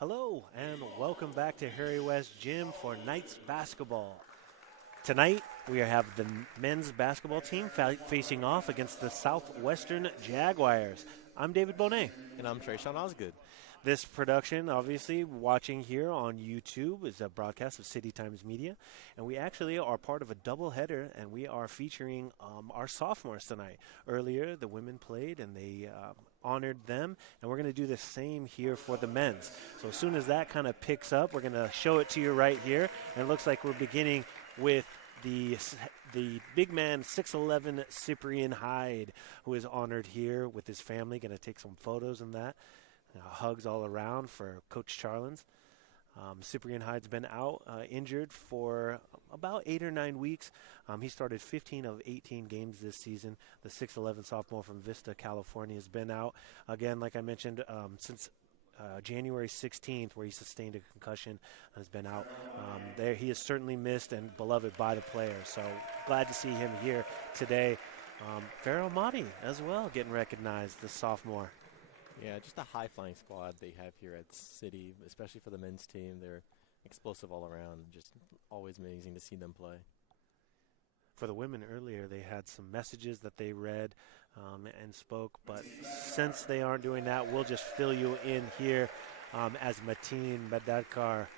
Hello and welcome back to Harry West Gym for Knights basketball. Tonight we have the men's basketball team facing off against the Southwestern Jaguars. I'm David Bohnet. And I'm Tresean Osgood. This production, obviously, watching here on YouTube, is a broadcast of City Times Media. And we actually are part of a doubleheader, and we are featuring our sophomores tonight. Earlier, the women played, and they honored them. And we're going to do the same here for the men's. So as soon as that kind of picks up, we're going to show it to you right here. And it looks like we're beginning with the big man, 6'11", Cyprian Hyde, who is honored here with his family. Going to take some photos and that. Hugs all around for Coach Charlins. Cyprian Hyde's been out injured for about 8 or 9 weeks. He started 15 of 18 games this season. The 6'11 sophomore from Vista, California, has been out, again, like I mentioned, since January 16th, where he sustained a concussion, has been out. There, he is certainly missed and beloved by the players. So glad to see him here today. Farrell Mahdi as well getting recognized, the sophomore. Yeah, just a high-flying squad they have here at City, especially for the men's team. They're explosive all around. Just always amazing to see them play. For the women earlier, they had some messages that they read and spoke, but since they aren't doing that, we'll just fill you in here as Mateen Badadkar,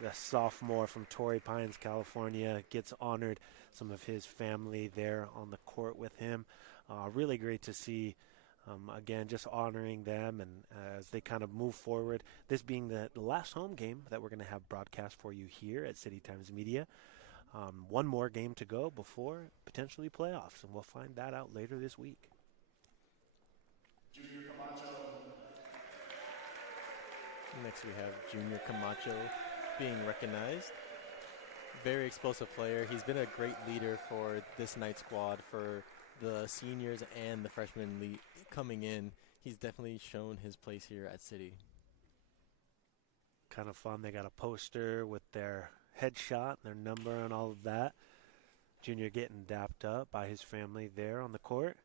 the sophomore from Torrey Pines, California, gets honored. Some of his family there on the court with him. Really great to see. Again, just honoring them and as they kind of move forward. This being the last home game that we're going to have broadcast for you here at City Times Media. One more game to go before potentially playoffs, and we'll find that out later this week. Junior Camacho. Next we have Junior Camacho being recognized. Very explosive player. He's been a great leader for this night squad for the seniors and the freshmen coming in. He's definitely shown his place here at City. Kind of fun. They got a poster with their headshot, their number, and all of that. Junior getting dapped up by his family there on the court.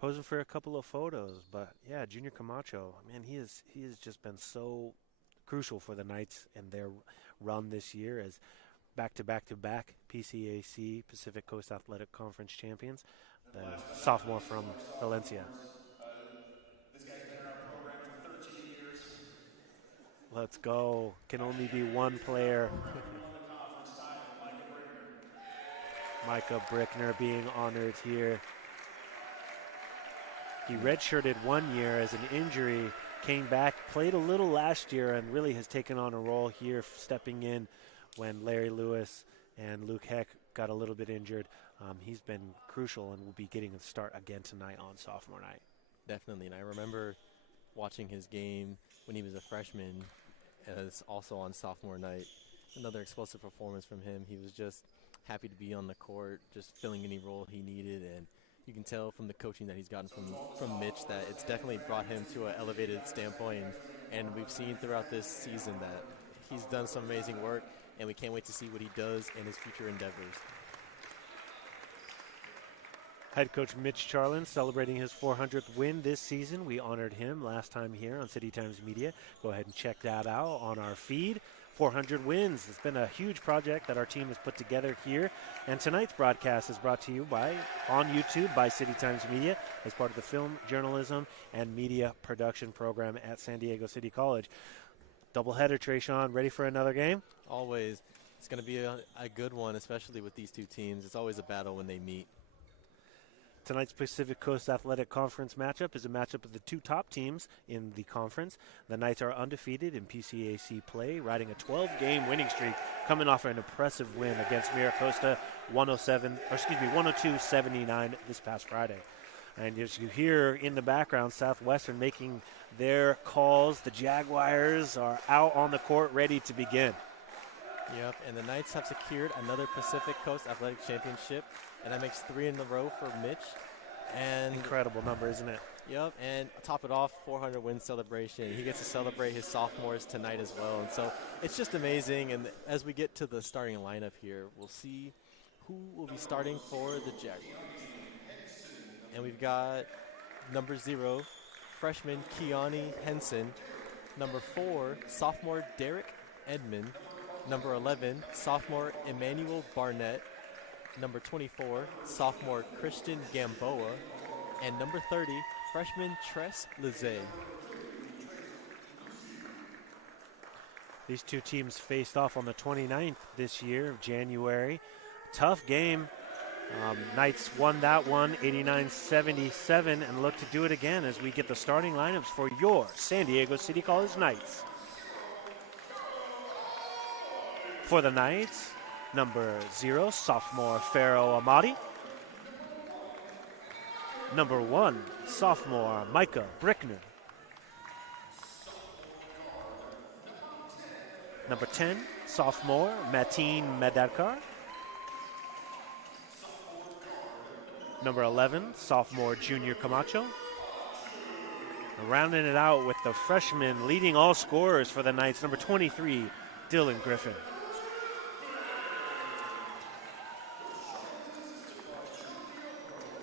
Posing for a couple of photos. But, yeah, Junior Camacho, man, he has just been so crucial for the Knights and their run this year as back-to-back PCAC, Pacific Coast Athletic Conference champions, the sophomore from Valencia. This guy's been in our program for 13 years. Let's go. Can only be one player. Micah Brickner being honored here. He redshirted 1 year as an injury, came back, played a little last year, and really has taken on a role here, stepping in when Larry Lewis and Luke Heck got a little bit injured. He's been crucial and will be getting a start again tonight on sophomore night. Definitely, and I remember watching his game when he was a freshman, as also on sophomore night. Another explosive performance from him. He was just happy to be on the court, just filling any role he needed, and you can tell from the coaching that he's gotten from Mitch that it's definitely brought him to an elevated standpoint, and we've seen throughout this season that he's done some amazing work, and we can't wait to see what he does in his future endeavors. Head coach Mitch Charlin celebrating his 400th win this season. We honored him last time here on City Times Media. Go ahead and check that out on our feed. 400 wins. It's been a huge project that our team has put together here. And tonight's broadcast is brought to you on YouTube by City Times Media as part of the film, journalism, and media production program at San Diego City College. Doubleheader, Tresean, ready for another game? Always. It's going to be a good one, especially with these two teams. It's always a battle when they meet. Tonight's Pacific Coast Athletic Conference matchup is a matchup of the two top teams in the conference. The Knights are undefeated in PCAC play, riding a 12-game winning streak, coming off an impressive win against Miracosta 102-79 this past Friday. And as you hear in the background, Southwestern making their calls. The Jaguars are out on the court ready to begin. Yep, and the Knights have secured another Pacific Coast Athletic Championship, and that makes 3 in a row for Mitch. And incredible number, isn't it? Yep, and top it off, 400-win celebration. He gets to celebrate his sophomores tonight as well, and so it's just amazing. And as we get to the starting lineup here, we'll see who will be starting for the Jaguars. And we've got number 0, freshman Keani Henson. Number 4, sophomore Derek Edmond. Number 11, sophomore Emmanuel Barnett. Number 24, sophomore Christian Gamboa. And number 30, freshman Tress Lizet. These two teams faced off on the 29th this year of January. Tough game. Knights won that one 89-77 and look to do it again as we get the starting lineups for your San Diego City College Knights. For the Knights, number 0, sophomore Pharaoh Amadi. Number 1, sophomore Micah Brickner. Number 10, sophomore Mateen Madadkar. Number 11, sophomore Junior Camacho. And rounding it out with the freshman leading all scorers for the Knights, number 23, Dylan Griffin.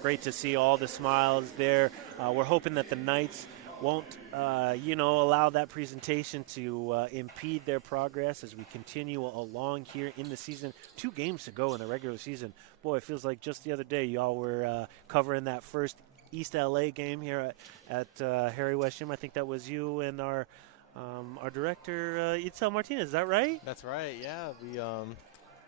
Great to see all the smiles there. We're hoping that the Knights won't, allow that presentation to impede their progress as we continue along here in the season. 2 games to go in the regular season. Boy, it feels like just the other day y'all were covering that first East LA game here at Harry West Gym. I think that was you and our director, Itzel Martinez. Is that right? That's right, yeah.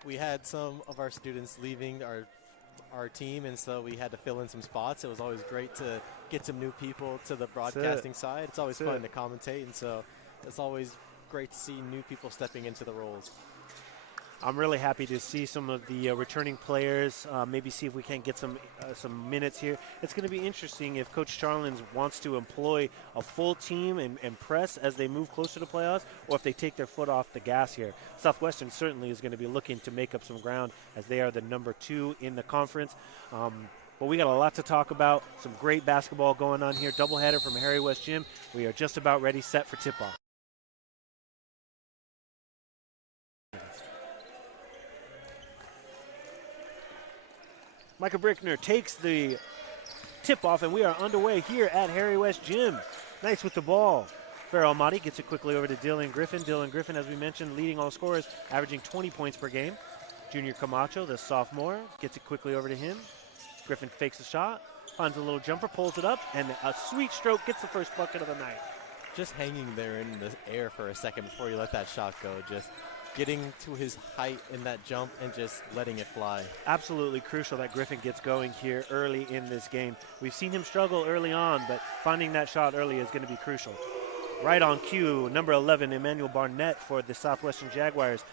We had some of our students leaving our team, and so we had to fill in some spots. It was always great to get some new people to the broadcasting side. It's always fun to commentate, and so it's always great to see new people stepping into the roles. I'm really happy to see some of the returning players, maybe see if we can get some minutes here. It's going to be interesting if Coach Charlins wants to employ a full team and press as they move closer to playoffs, or if they take their foot off the gas here. Southwestern certainly is going to be looking to make up some ground as they are the number 2 in the conference. But we got a lot to talk about, some great basketball going on here. Doubleheader from Harry West Gym. We are just about ready, set for tip-off. Micah Brickner takes the tip-off, and we are underway here at Harry West Gym. Nice with the ball. Pharaoh Amadi gets it quickly over to Dylan Griffin. Dylan Griffin, as we mentioned, leading all scorers, averaging 20 points per game. Junior Camacho, the sophomore, gets it quickly over to him. Griffin fakes a shot, finds a little jumper, pulls it up, and a sweet stroke gets the first bucket of the night. Just hanging there in the air for a second before you let that shot go, just getting to his height in that jump and just letting it fly. Absolutely crucial that Griffin gets going here early in this game. We've seen him struggle early on, but finding that shot early is going to be crucial. Right on cue, number 11, Emmanuel Barnett for the Southwestern Jaguars,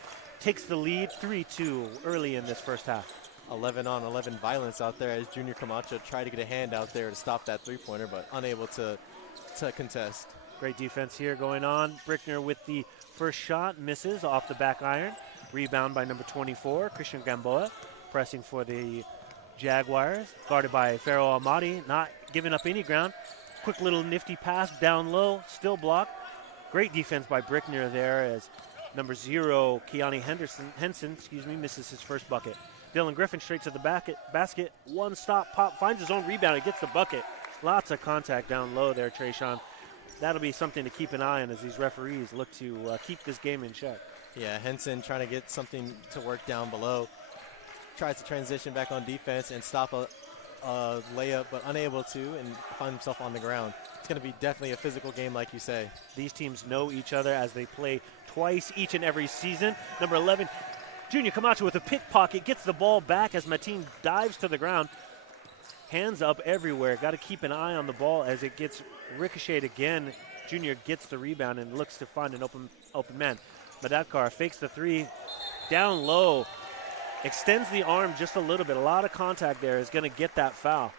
takes the lead 3-2 early in this first half. 11-on-11 violence out there as Junior Camacho tried to get a hand out there to stop that three-pointer, but unable to contest. Great defense here going on. Brickner with the first shot, misses off the back iron. Rebound by number 24, Christian Gamboa, pressing for the Jaguars. Guarded by Pharaoh Amadi, not giving up any ground. Quick little nifty pass down low, still blocked. Great defense by Brickner there as number 0, Keani Henson, misses his first bucket. Dylan Griffin straight to the basket. One stop pop, finds his own rebound and gets the bucket. Lots of contact down low there, Tresean. That'll be something to keep an eye on as these referees look to keep this game in check. Yeah, Henson trying to get something to work down below. Tries to transition back on defense and stop a layup, but unable to, and find himself on the ground. It's going to be definitely a physical game, like you say. These teams know each other as they play twice each and every season. Number 11, Junior Camacho with a pickpocket, gets the ball back as Mateen dives to the ground. Hands up everywhere. Got to keep an eye on the ball as it gets ricocheted again. Junior gets the rebound and looks to find an open man. Madadkar fakes the three, down low, extends the arm just a little bit. A lot of contact there, is going to get that foul.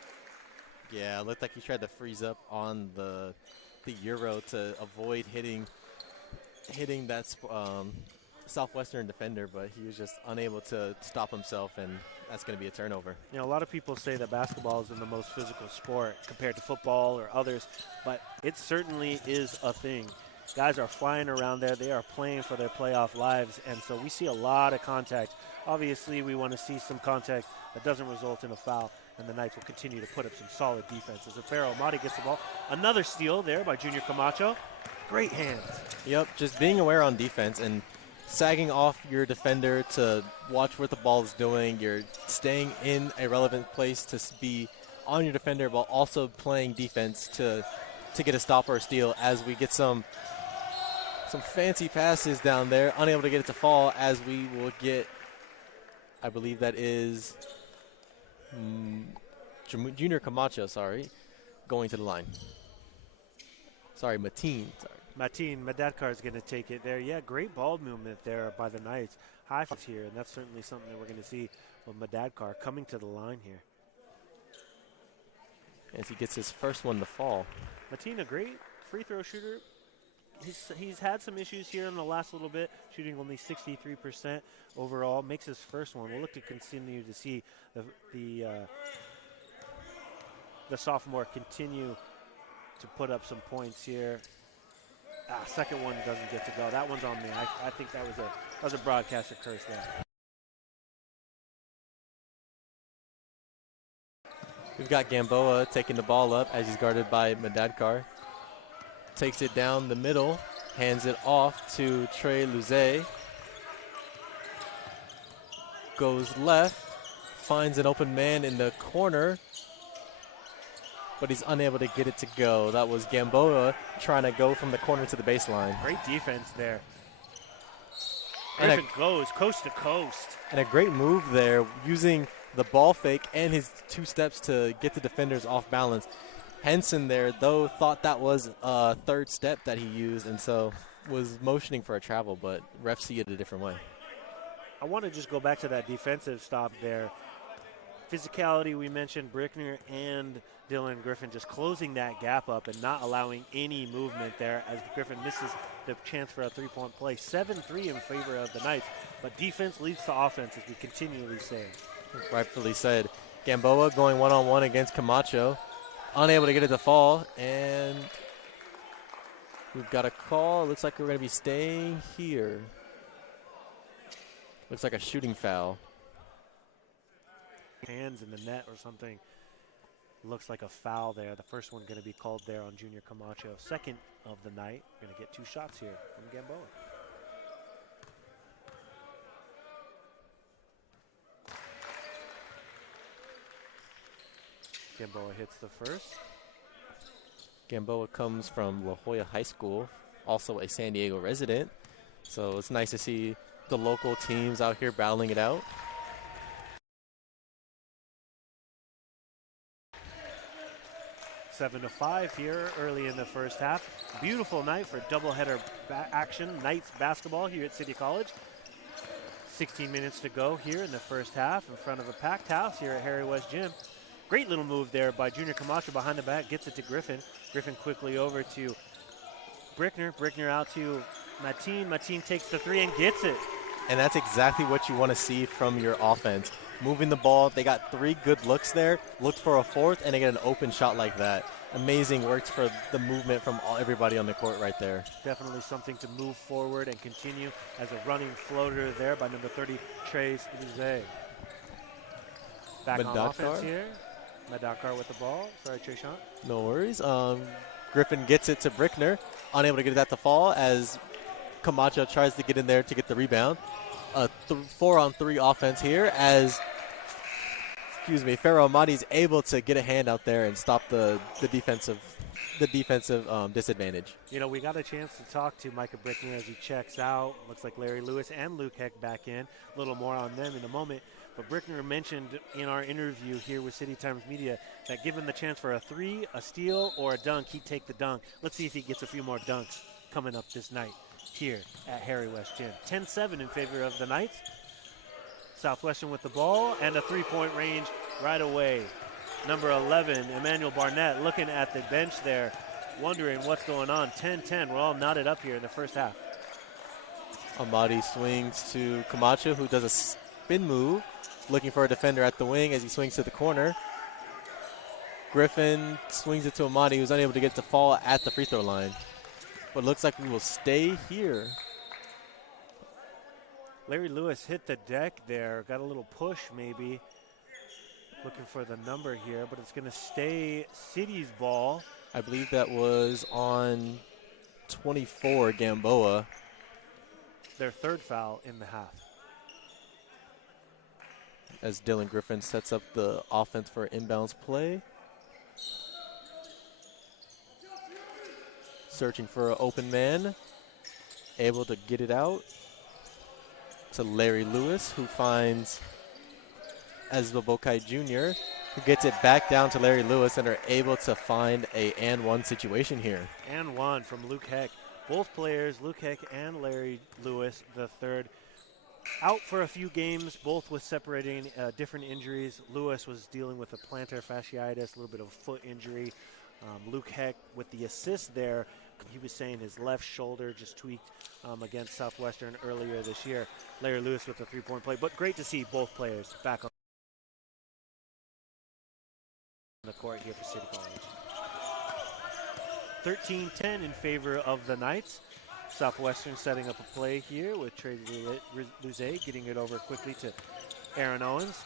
Yeah, it looked like he tried to freeze up on the Euro to avoid hitting that Southwestern defender, but he was just unable to stop himself, and that's going to be a turnover. You know, a lot of people say that basketball is the most physical sport compared to football or others, but it certainly is a thing. Guys are flying around there. They are playing for their playoff lives, and so we see a lot of contact. Obviously, we want to see some contact that doesn't result in a foul. and the Knights will continue to put up some solid defense. As Farrell Amati gets the ball. Another steal there by Junior Camacho. Great hands. Yep, just being aware on defense and sagging off your defender to watch what the ball is doing. You're staying in a relevant place to be on your defender while also playing defense to get a stop or a steal as we get some fancy passes down there, unable to get it to fall as we will get, I believe that is Junior Camacho, going to the line. Sorry, Mateen. Mateen Madadkar is going to take it there. Yeah, great ball movement there by the Knights. High fives here, and that's certainly something that we're going to see with Madadkar coming to the line here. As he gets his first one to fall. Mateen, a great free throw shooter. He's had some issues here in the last little bit, shooting only 63% overall. Makes his first one. We'll look to continue to see the sophomore continue to put up some points here. Second one doesn't get to go. That one's on me. I think that was a broadcaster curse there. We've got Gamboa taking the ball up as he's guarded by Madadkar. Takes it down the middle, hands it off to Trey Luze. Goes left, finds an open man in the corner, but he's unable to get it to go. That was Gamboa trying to go from the corner to the baseline. Great defense there. And Griffin goes coast to coast. And a great move there, using the ball fake and his 2 steps to get the defenders off balance. Henson there, though, thought that was a 3rd step that he used, and so was motioning for a travel, but refs see it a different way. I want to just go back to that defensive stop there. Physicality, we mentioned Brickner and Dylan Griffin just closing that gap up and not allowing any movement there as Griffin misses the chance for a 3-point play. 7-3 in favor of the Knights, but defense leads to offense, as we continually say. Rightfully said. Gamboa going one-on-one against Camacho. Unable to get it to fall, and we've got a call. Looks like we're going to be staying here. Looks like a shooting foul. Hands in the net or something. Looks like a foul there. The first one going to be called there on Junior Camacho. Second of the night. Going to get 2 shots here from Gamboa. Gamboa hits the first. Gamboa comes from La Jolla High School, also a San Diego resident. So it's nice to see the local teams out here battling it out. Seven to 5 here early in the first half. Beautiful night for doubleheader action. Knights basketball here at City College. 16 minutes to go here in the first half in front of a packed house here at Harry West Gym. Great little move there by Junior Camacho behind the back, gets it to Griffin. Griffin quickly over to Brickner. Brickner out to Mateen. Mateen takes the 3 and gets it. And that's exactly what you want to see from your offense. Moving the ball, they got 3 good looks there, looked for a 4th, and they get an open shot like that. Amazing works for the movement from everybody on the court right there. Definitely something to move forward and continue as a running floater there by number 30, Trey Luze. Back on offense here. Madadkar with the ball. Sorry, Tresean. No worries. Griffin gets it to Brickner. Unable to get that to fall as Camacho tries to get in there to get the rebound. 4-on-3 offense here as, Farrell Amati's able to get a hand out there and stop the defensive disadvantage. You know, we got a chance to talk to Micah Brickner as he checks out. Looks like Larry Lewis and Luke Heck back in. A little more on them in a moment. But Brickner mentioned in our interview here with City Times Media that given the chance for a 3, a steal, or a dunk, he'd take the dunk. Let's see if he gets a few more dunks coming up this night here at Harry West Gym. 10-7 in favor of the Knights. Southwestern with the ball and a 3-point range right away. Number 11, Emmanuel Barnett, looking at the bench there, wondering what's going on. 10-10, we're all knotted up here in the first half. Amati swings to Camacho, who does a spin move, looking for a defender at the wing as he swings to the corner. Griffin swings it to Amati, who's unable to get to fall at the free throw line. But looks like we will stay here. Larry Lewis hit the deck there, got a little push maybe. Looking for the number here, but it's going to stay City's ball. I believe that was on 24, Gamboa. Their third foul in the half. As Dylan Griffin sets up the offense for inbounds play. Searching for an open man. Able to get it out to Larry Lewis, who finds Ezba Bokai Jr., who gets it back down to Larry Lewis, and are able to find a and one situation here. And one from Luke Heck. Both players, Luke Heck and Larry Lewis, the third, out for a few games, both with separating different injuries. Lewis was dealing with a plantar fasciitis, a little bit of a foot injury. Luke Heck with the assist there, he was saying his left shoulder just tweaked against Southwestern earlier this year. Larry Lewis with the three-point play, but great to see both players back on the court here for City College. 13-10 in favor of the Knights. Southwestern setting up a play here with Trey Luzet getting it over quickly to Aaron Owens.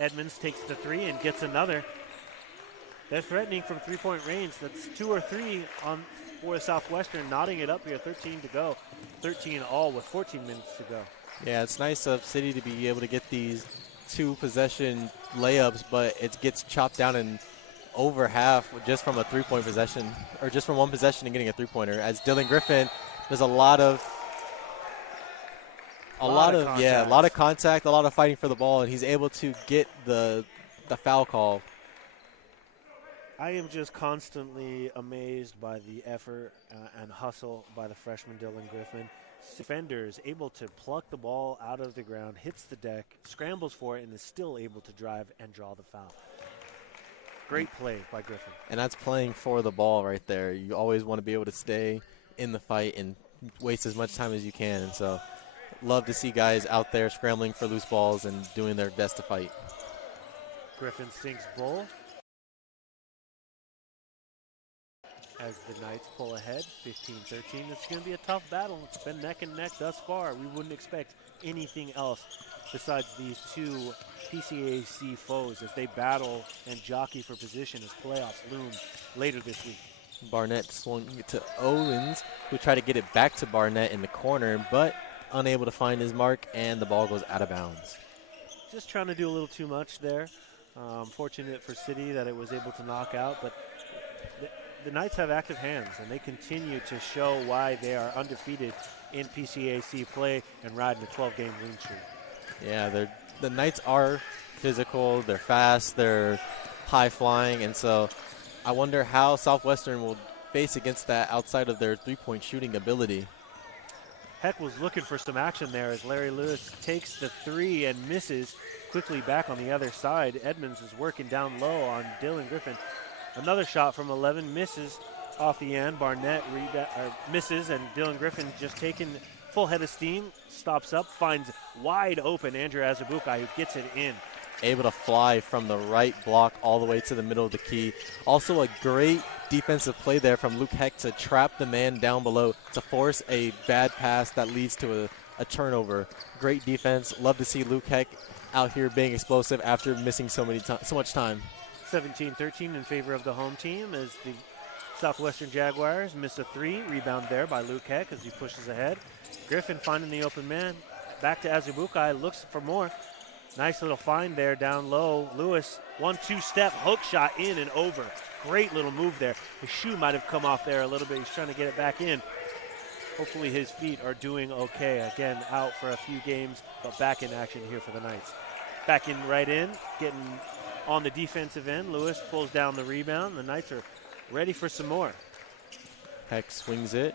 Edmonds takes the three and gets another. They're threatening from three-point range. That's 2 or 3 for Southwestern, knotting it up here. 13 to go. 13 all with 14 minutes to go. Yeah, it's nice of City to be able to get these 2-possession layups, but it gets chopped down in over half just from a three-point possession, or just from one possession and getting a three-pointer. As Dylan Griffin, there's a lot of contact, a lot of fighting for the ball, and he's able to get the foul call. I am just constantly amazed by the effort and hustle by the freshman Dylan Griffin. Defenders able to pluck the ball out of the ground, hits the deck, scrambles for it, and is still able to drive and draw the foul. Great play by Griffin. And that's playing for the ball right there. You always want to be able to stay in the fight and waste as much time as you can. And so love to see guys out there scrambling for loose balls and doing their best to fight. Griffin sinks both as the Knights pull ahead, 15-13. It's going to be a tough battle. It's been neck and neck thus far. We wouldn't expect anything else besides these two PCAC foes as they battle and jockey for position as playoffs loom later this week. Barnett swung it to Owens, who tried to get it back to Barnett in the corner, but unable to find his mark, and the ball goes out of bounds. Just trying to do a little too much there. Fortunate for City that it was able to knock out, but the Knights have active hands, and they continue to show why they are undefeated in PCAC play and riding a 12-game win streak. Yeah, the Knights are physical, they're fast, they're high-flying, and so I wonder how Southwestern will face against that outside of their three-point shooting ability. Heck was looking for some action there as Larry Lewis takes the three and misses quickly back on the other side. Edmonds is working down low on Dylan Griffin. Another shot from 11 misses off the end. Barnett misses, and Dylan Griffin just taking full head of steam, stops up, finds wide open Andrew Azubukai, who gets it in. Able to fly from the right block all the way to the middle of the key. Also a great defensive play there from Luke Heck to trap the man down below to force a bad pass that leads to a turnover. Great defense. Love to see Luke Heck out here being explosive after missing so much time. 17-13 in favor of the home team as the Southwestern Jaguars miss a three. Rebound there by Luke Heck as he pushes ahead. Griffin finding the open man. Back to Azubukai, looks for more. Nice little find there down low. Lewis, 1-2 step, hook shot in and over. Great little move there. His shoe might have come off there a little bit. He's trying to get it back in. Hopefully his feet are doing okay. Again, out for a few games, but back in action here for the Knights. Back in right in, getting on the defensive end. Lewis pulls down the rebound. The Knights are ready for some more. Heck swings it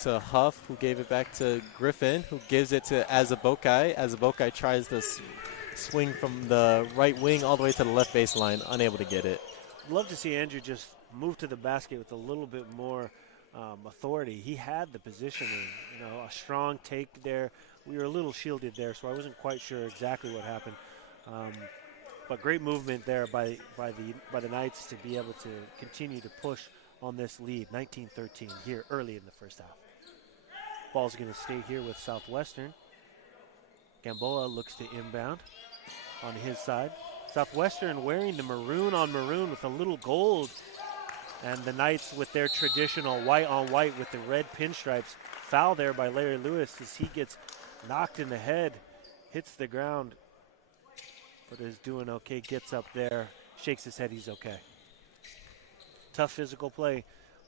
to Huff, who gave it back to Griffin, who gives it to Azubukai. Azubukai tries to swing from the right wing all the way to the left baseline, unable to get it. Love to see Andrew just move to the basket with a little bit more authority. He had the positioning, a strong take there. We were a little shielded there, so I wasn't quite sure exactly what happened. But great movement there by the Knights to be able to continue to push on this lead, 19-13 here early in the first half. Ball's going to stay here with Southwestern. Gamboa looks to inbound on his side. Southwestern wearing the maroon on maroon with a little gold. And the Knights with their traditional white on white with the red pinstripes. Foul there by Larry Lewis as he gets knocked in the head, hits the ground, but is doing okay, gets up there, shakes his head, he's okay. Tough physical play.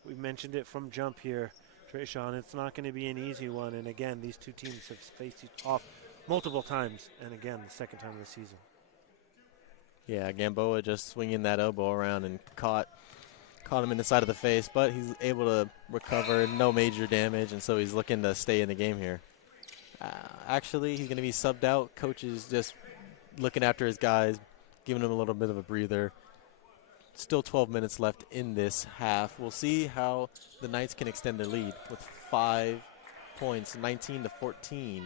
We mentioned it from jump here, Tresean. It's not going to be an easy one. And again, these two teams have faced off multiple times. And again, the second time of the season. Yeah, Gamboa just swinging that elbow around and caught him in the side of the face, but he's able to recover, no major damage, and so he's looking to stay in the game here. Actually, he's going to be subbed out. Coach is just looking after his guys, giving them a little bit of a breather. Still 12 minutes left in this half. We'll see how the Knights can extend their lead with 5 points, 19-14.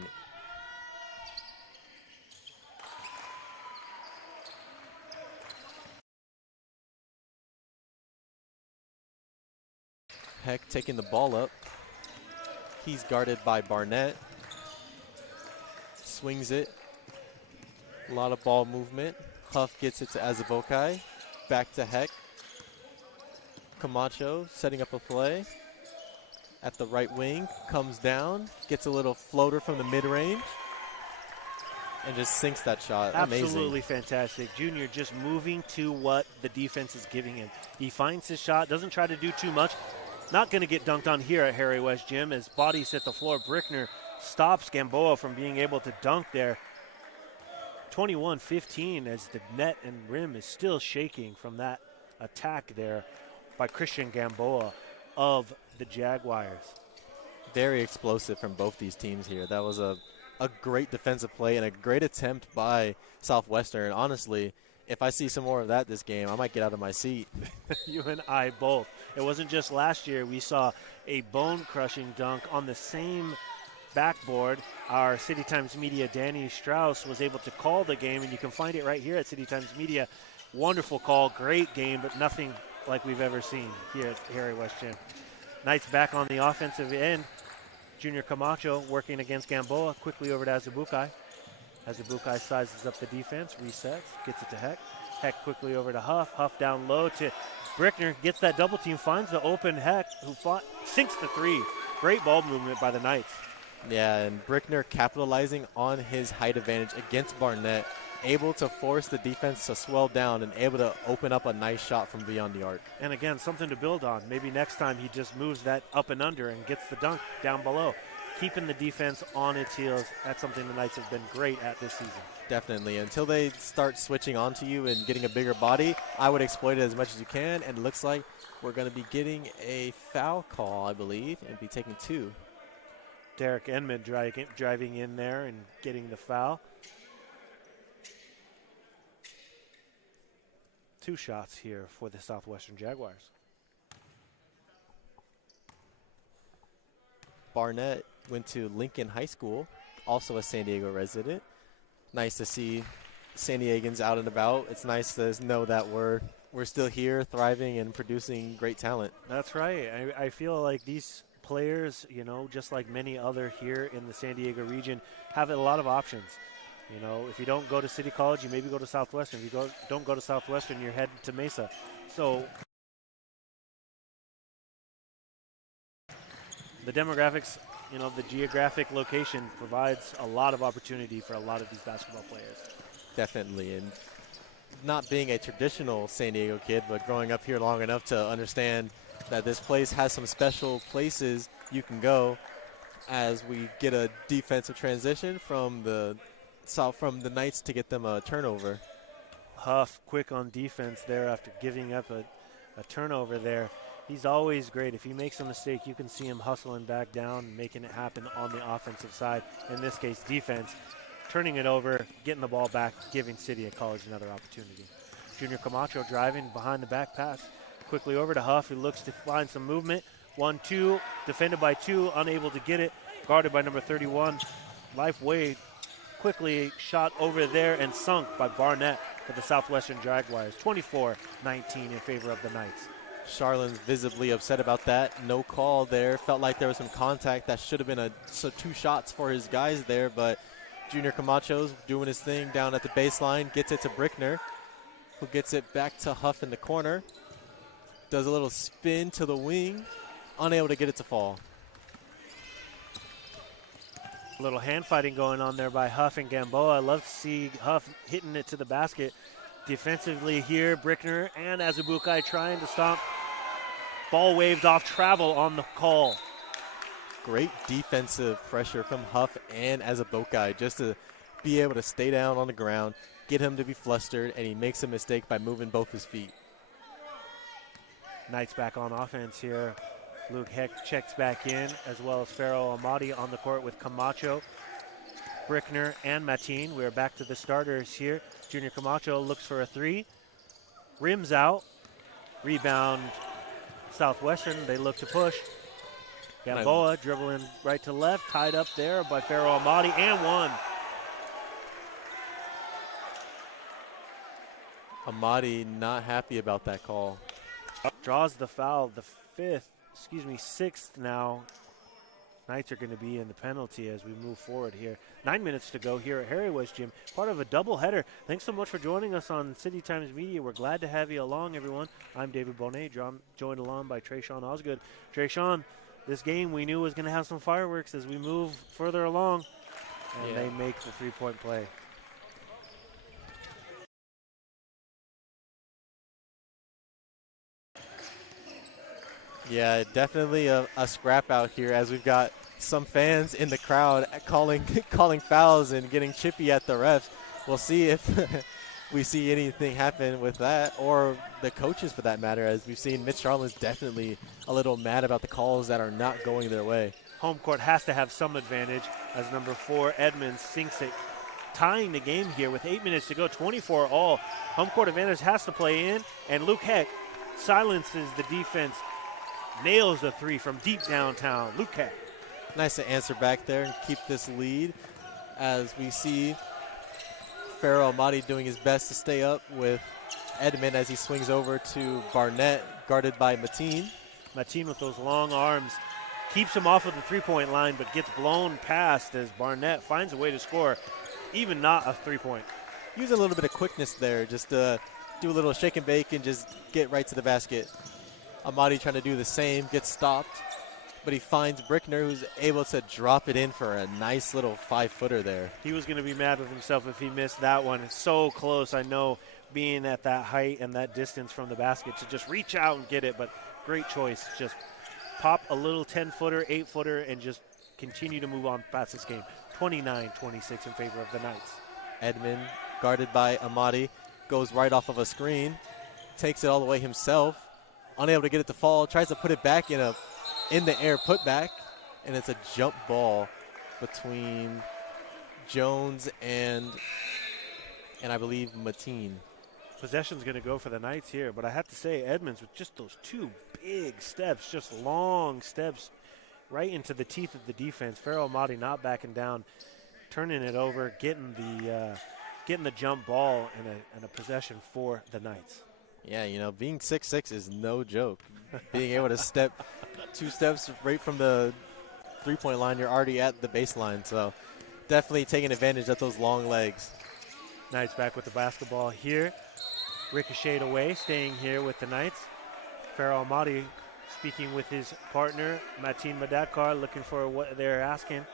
Heck taking the ball up. He's guarded by Barnett. Swings it. A lot of ball movement. Huff gets it to Azubuike. Back to Heck. Camacho setting up a play. At the right wing. Comes down. Gets a little floater from the mid-range. And just sinks that shot. Absolutely Amazing. fantastic. Junior just moving to what the defense is giving him. He finds his shot. Doesn't try to do too much. Not going to get dunked on here at Harry West Gym as bodies hit the floor. Brickner stops Gamboa from being able to dunk there. 21-15 as the net and rim is still shaking from that attack there by Christian Gamboa of the Jaguars. Very explosive from both these teams here. That was a great defensive play and a great attempt by Southwestern. Honestly, if I see some more of that this game, I might get out of my seat. You and I both. It wasn't just last year. We saw a bone-crushing dunk on the same backboard. Our City Times Media, Danny Strauss, was able to call the game, and you can find it right here at City Times Media. Wonderful call, great game, but nothing like we've ever seen here at Harry West Gym. Knights back on the offensive end. Junior Camacho working against Gamboa. Quickly over to Azubuike. Azubuike sizes up the defense, resets, gets it to Heck. Heck quickly over to Huff. Huff down low to Brickner. Gets that double team, finds the open Heck, who sinks the three. Great ball movement by the Knights. Yeah, and Brickner capitalizing on his height advantage against Barnett, able to force the defense to swell down and able to open up a nice shot from beyond the arc. And again, something to build on. Maybe next time he just moves that up and under and gets the dunk down below. Keeping the defense on its heels, that's something the Knights have been great at this season. Definitely. Until they start switching onto you and getting a bigger body, I would exploit it as much as you can, and it looks like we're going to be getting a foul call, I believe, and be taking 2. Derek Enman driving in there and getting the foul. 2 shots here for the Southwestern Jaguars. Barnett went to Lincoln High School, also a San Diego resident. Nice to see San Diegans out and about. It's nice to know that we're still here, thriving and producing great talent. That's right. I feel like these players, you know, just like many other here in the San Diego region, have a lot of options. You know, if you don't go to City College, you maybe go to Southwestern. If you don't go to Southwestern, you're heading to Mesa. So the demographics, you know, the geographic location provides a lot of opportunity for a lot of these basketball players. Definitely. And not being a traditional San Diego kid, but growing up here long enough to understand that this place has some special places you can go as we get a defensive transition from the Knights to get them a turnover. Huff quick on defense there after giving up a turnover there. He's always great. If he makes a mistake, you can see him hustling back down, making it happen on the offensive side. In this case, defense, turning it over, getting the ball back, giving City College another opportunity. Junior Camacho driving behind the back pass. Quickly over to Huff, who looks to find some movement. 1-2, defended by 2, unable to get it. Guarded by number 31, Lifeway. Quickly shot over there and sunk by Barnett for the Southwestern Jaguars. 24-19 in favor of the Knights. Charlin's visibly upset about that. No call there. Felt like there was some contact. That should have been 2 shots for his guys there, but Junior Camacho's doing his thing down at the baseline. Gets it to Brickner. who gets it back to Huff in the corner. Does a little spin to the wing, unable to get it to fall. A little hand fighting going on there by Huff and Gamboa. I love to see Huff hitting it to the basket. Defensively here, Brickner and Azubukai trying to stop. Ball waved off travel on the call. Great defensive pressure from Huff and Azubukai just to be able to stay down on the ground, get him to be flustered, and he makes a mistake by moving both his feet. Knights back on offense here. Luke Heck checks back in, as well as Pharaoh Amadi on the court with Camacho, Brickner, and Mateen. We're back to the starters here. Junior Camacho looks for a three. Rims out. Rebound Southwestern. They look to push. Gamboa dribbling right to left. Tied up there by Pharaoh Amadi, and one. Amadi not happy about that call. Draws the foul, the sixth now. Knights are going to be in the penalty as we move forward here. 9 minutes to go here at Harry West Gym, part of a doubleheader. Thanks so much for joining us on City Times Media. We're glad to have you along, everyone. I'm David Bohnet, joined along by Tresean Osgood. Tresean, this game we knew was going to have some fireworks as we move further along, and they make the three-point play. Yeah, definitely a scrap out here as we've got some fans in the crowd calling fouls and getting chippy at the refs. We'll see if we see anything happen with that, or the coaches for that matter, as we've seen Mitch Charlin's definitely a little mad about the calls that are not going their way. Home court has to have some advantage as number 4 Edmonds sinks it, tying the game here with 8 minutes to go, 24 all. Home court advantage has to play in, and Luke Heck silences the defense. Nails the three from deep downtown. Luke Heck. Nice to answer back there and keep this lead as we see Pharaoh Amadi doing his best to stay up with Edmond as he swings over to Barnett, guarded by Mateen. Mateen with those long arms keeps him off of the three-point line, but gets blown past as Barnett finds a way to score, even not a three-point. Using a little bit of quickness there, just to do a little shake and bake and just get right to the basket. Amadi trying to do the same, gets stopped, but he finds Brickner, who's able to drop it in for a nice little 5-footer there. He was going to be mad with himself if he missed that one. It's so close, I know, being at that height and that distance from the basket to just reach out and get it, but great choice. Just pop a little 10-footer, 8-footer, and just continue to move on past this game. 29-26 in favor of the Knights. Edmond, guarded by Amadi, goes right off of a screen, takes it all the way himself, unable to get it to fall, tries to put it back in the air putback, and it's a jump ball between Jones and I believe Mateen. Possession's going to go for the Knights here, but I have to say Edmonds with just those two big steps, just long steps right into the teeth of the defense. Pharaoh Amadi not backing down, turning it over, getting the jump ball and a possession for the Knights. Yeah, you know, being 6'6" is no joke. Being able to step 2 steps right from the three-point line, you're already at the baseline. So definitely taking advantage of those long legs. Knights back with the basketball here. Ricocheted away, staying here with the Knights. Pharaoh Amadi speaking with his partner, Mateen Madakar, looking for what they're asking.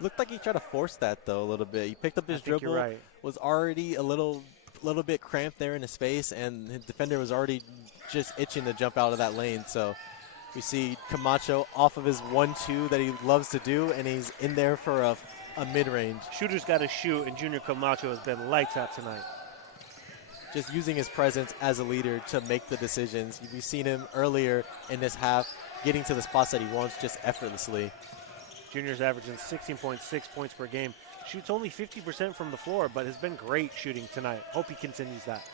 Looked like he tried to force that, though, a little bit. He picked up his dribble, right. Was already a little bit cramped there in his face, and the defender was already just itching to jump out of that lane. So we see Camacho off of his 1-2 that he loves to do, and he's in there for a mid-range. Shooter's got to shoot, and Junior Camacho has been lights out tonight. Just using his presence as a leader to make the decisions. We've seen him earlier in this half getting to the spots that he wants just effortlessly. Junior's averaging 16.6 points per game. Shoots only 50% from the floor, but has been great shooting tonight. Hope he continues that.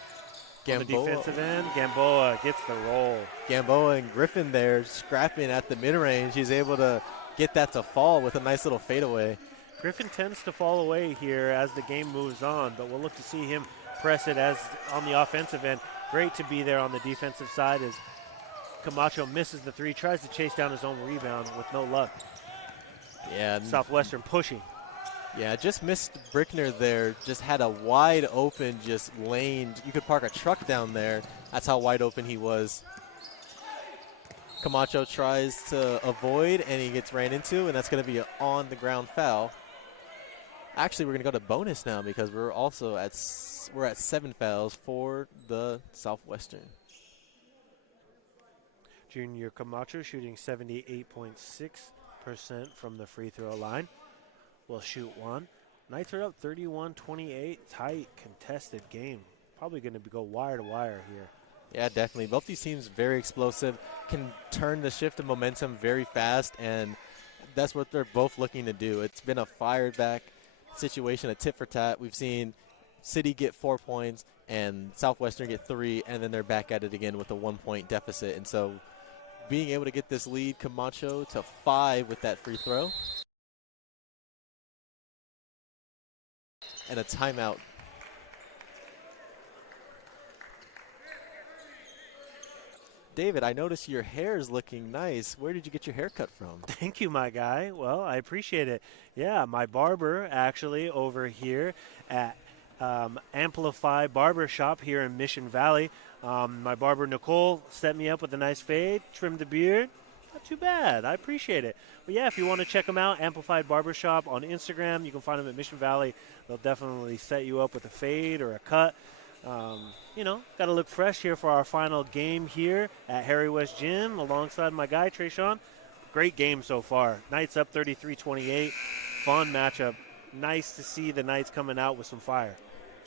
On the defensive end, Gamboa gets the roll. Gamboa and Griffin there scrapping at the mid-range. He's able to get that to fall with a nice little fadeaway. Griffin tends to fall away here as the game moves on, but we'll look to see him press it as on the offensive end. Great to be there on the defensive side as Camacho misses the three, tries to chase down his own rebound with no luck. Yeah. Southwestern pushing. Yeah, just missed Brickner there. Just had a wide open just lane. You could park a truck down there. That's how wide open he was. Camacho tries to avoid, and he gets ran into, and that's going to be an on-the-ground foul. Actually, we're going to go to bonus now because we're also at 7 fouls for the Southwestern. Junior Camacho shooting 78.6% from the free throw line. Will shoot one. Knights are up 31-28. Tight, contested game. Probably going to go wire to wire here. Yeah, definitely. Both these teams very explosive, can turn the shift of momentum very fast, and that's what they're both looking to do. It's been a fired back situation, a tit for tat. We've seen City get 4 points and Southwestern get 3, and then they're back at it again with a 1-point deficit. And so being able to get this lead, Camacho, to 5 with that free throw. And a timeout. David, I noticed your hair is looking nice. Where did you get your haircut from? Thank you, my guy. Well, I appreciate it. Yeah, my barber actually over here at Amplify Barbershop here in Mission Valley. My barber, Nicole, set me up with a nice fade, trimmed the beard. Not too bad. I appreciate it. But, yeah, if you want to check them out, Amplified Barbershop on Instagram, you can find them at Mission Valley. They'll definitely set you up with a fade or a cut. You know, got to look fresh here for our final game here at Harry West Gym alongside my guy, Tresean. Great game so far. Knights up 33-28. Fun matchup. Nice to see the Knights coming out with some fire.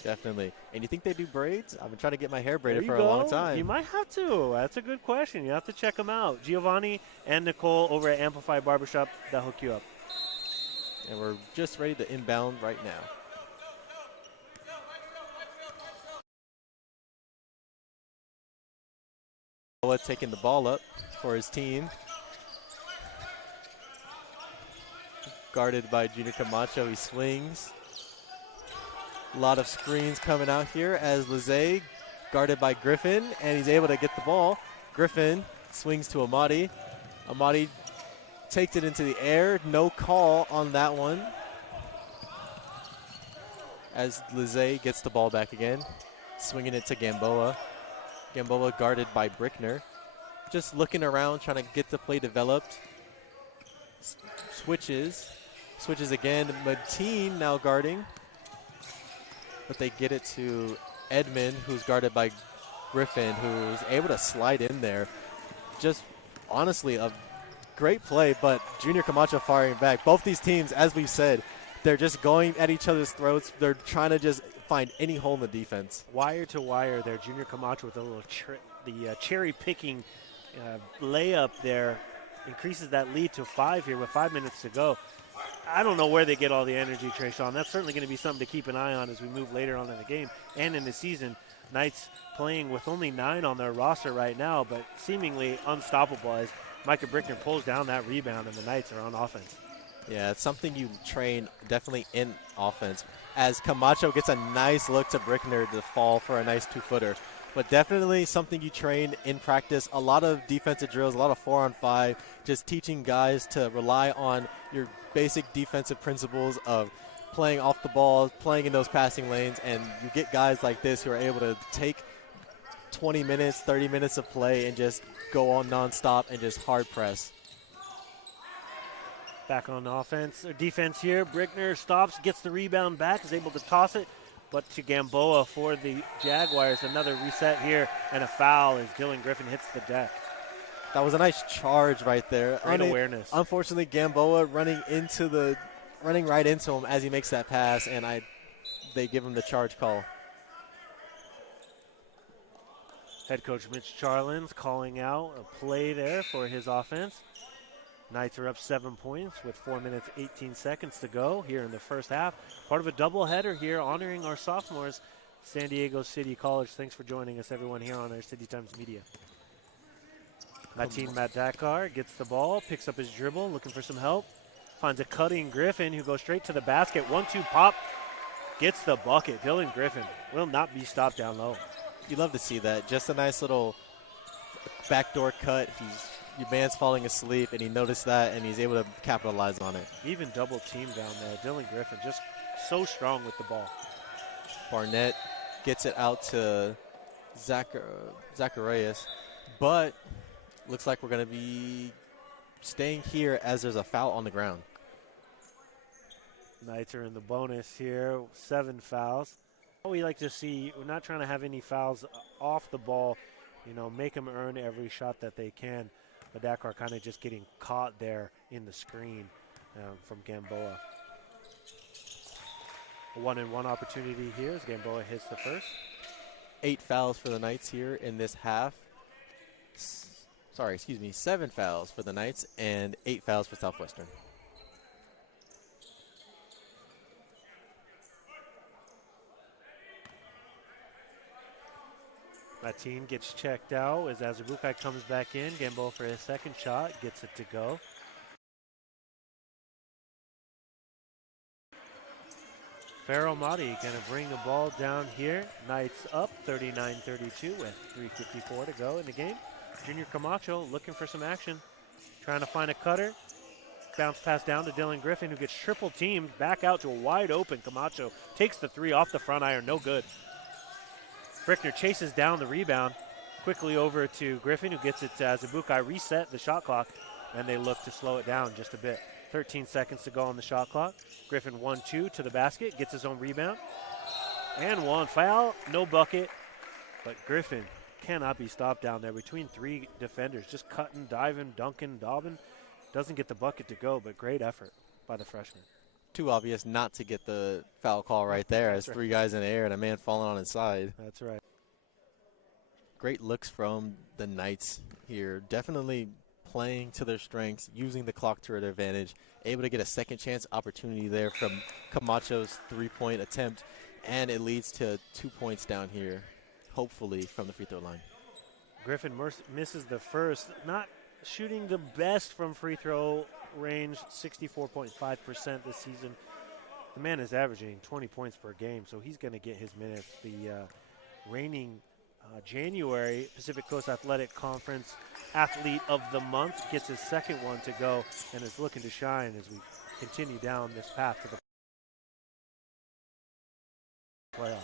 Definitely. And you think they do braids? I've been trying to get my hair braided for a long time. You might have to. That's a good question. You have to check them out. Giovanni and Nicole over at Amplify Barbershop, they'll hook you up. And we're just ready to inbound right now. Taking the ball up for his team. Guarded by Junior Camacho, he swings. A lot of screens coming out here as Lizzie guarded by Griffin, and he's able to get the ball. Griffin swings to Amadi. Amadi takes it into the air. No call on that one. As Lizzie gets the ball back again, swinging it to Gamboa. Gamboa guarded by Brickner. Just looking around, trying to get the play developed. Switches again. Mateen now guarding. But they get it to Edmond, who's guarded by Griffin, who's able to slide in there. Just honestly a great play, but Junior Camacho firing back. Both these teams, as we've said, they're just going at each other's throats. They're trying to just find any hole in the defense. Wire to wire there. Junior Camacho with a little cherry-picking layup there. Increases that lead to 5 here with 5 minutes to go. I don't know where they get all the energy, Tresean. That's certainly going to be something to keep an eye on as we move later on in the game and in the season. Knights playing with only 9 on their roster right now, but seemingly unstoppable as Micah Brickner pulls down that rebound and the Knights are on offense. Yeah, it's something you train definitely in offense. As Camacho gets a nice look to Brickner to fall for a nice 2-footer. But definitely something you train in practice. A lot of defensive drills, a lot of 4-on-5, just teaching guys to rely on your basic defensive principles of playing off the ball, playing in those passing lanes, and you get guys like this who are able to take 20 minutes, 30 minutes of play and just go on nonstop and just hard press. Back on offense or defense here. Brickner stops, gets the rebound back, is able to toss it, but to Gamboa for the Jaguars. Another reset here and a foul as Dylan Griffin hits the deck. That was a nice charge right there. Great awareness. Unfortunately, Gamboa running right into him as he makes that pass, and they give him the charge call. Head coach Mitch Charlins calling out a play there for his offense. Knights are up 7 points with 4 minutes, 18 seconds to go here in the first half. Part of a doubleheader here honoring our sophomores, San Diego City College. Thanks for joining us, everyone, here on our City Times Media. Mateen Madakar gets the ball, picks up his dribble, looking for some help. Finds a cutting Griffin who goes straight to the basket. 1-2 pop, gets the bucket. Dylan Griffin will not be stopped down low. You love to see that. Just a nice little backdoor cut. He's your man's falling asleep, and he noticed that, and he's able to capitalize on it. Even double team down there. Dylan Griffin just so strong with the ball. Barnett gets it out to Zacharias, but looks like we're going to be staying here as there's a foul on the ground. Knights are in the bonus here, 7 fouls. We like to see, we're not trying to have any fouls off the ball, you know, make them earn every shot that they can. But Dakar kind of just getting caught there in the screen from Gamboa. A 1-and-1 opportunity here as Gamboa hits the first. 8 fouls for the Knights here in this half. 7 fouls for the Knights and 8 fouls for Southwestern. Mateen gets checked out as Azubukai comes back in. Gamboa for his second shot, gets it to go. Farrell Mahdi going to bring the ball down here. Knights up 39-32 with 3:54 to go in the game. Junior Camacho looking for some action, trying to find a cutter. Bounce pass down to Dylan Griffin, who gets triple teamed. Back out to a wide open Camacho. Takes the 3 off the front iron, no good. Brickner chases down the rebound. Quickly over to Griffin, who gets it to Azubukai. Reset the shot clock, and they look to slow it down just a bit. 13 seconds to go on the shot clock. Griffin 1-2 to the basket, gets his own rebound. And 1 foul, no bucket. But Griffin cannot be stopped down there between 3 defenders. Just cutting, diving, dunking, dobbing. Doesn't get the bucket to go, but great effort by the freshman. Too obvious not to get the foul call right there as 3 guys in the air and a man falling on his side. That's right. Great looks from the Knights here. Definitely playing to their strengths, using the clock to their advantage, able to get a second chance opportunity there from Camacho's 3-point attempt, and it leads to 2 points down here, hopefully from the free throw line. Griffin misses the first, not shooting the best from free throw range, 64.5% this season. The man is averaging 20 points per game, so he's going to get his minutes. The reigning January Pacific Coast Athletic Conference Athlete of the Month gets his second one to go and is looking to shine as we continue down this path to the playoffs.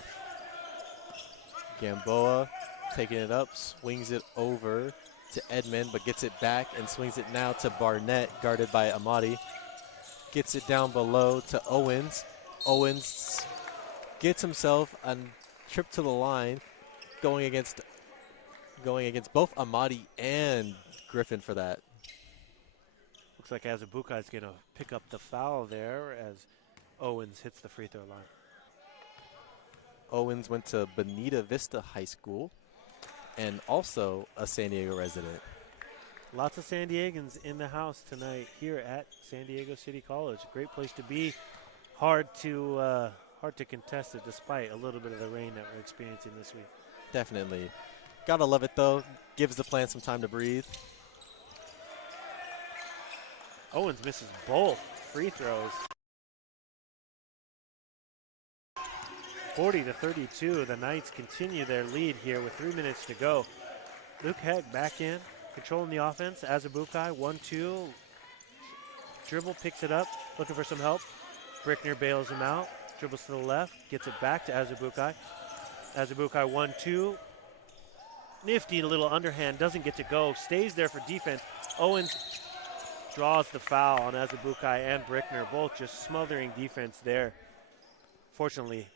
Gamboa taking it up, swings it over to Edmond, but gets it back and swings it now to Barnett, guarded by Amadi. Gets it down below to Owens. Owens gets himself a trip to the line, going against both Amadi and Griffin for that. Looks like Azubukai is going to pick up the foul there as Owens hits the free throw line. Owens went to Bonita Vista High School and also a San Diego resident. Lots of San Diegans in the house tonight here at San Diego City College. Great place to be. Hard to contest it despite a little bit of the rain that we're experiencing this week. Definitely. Gotta love it though. Gives the plant some time to breathe. Owens misses both free throws. 40-32. The Knights continue their lead here with 3 minutes to go. Luke Heck back in, controlling the offense. Azubukai 1-2. Dribble, picks it up, looking for some help. Brickner bails him out. Dribbles to the left, gets it back to Azubukai. Azubukai 1-2. Nifty little underhand, doesn't get to go. Stays there for defense. Owens draws the foul on Azubukai and Brickner, both just smothering defense there. Fortunately,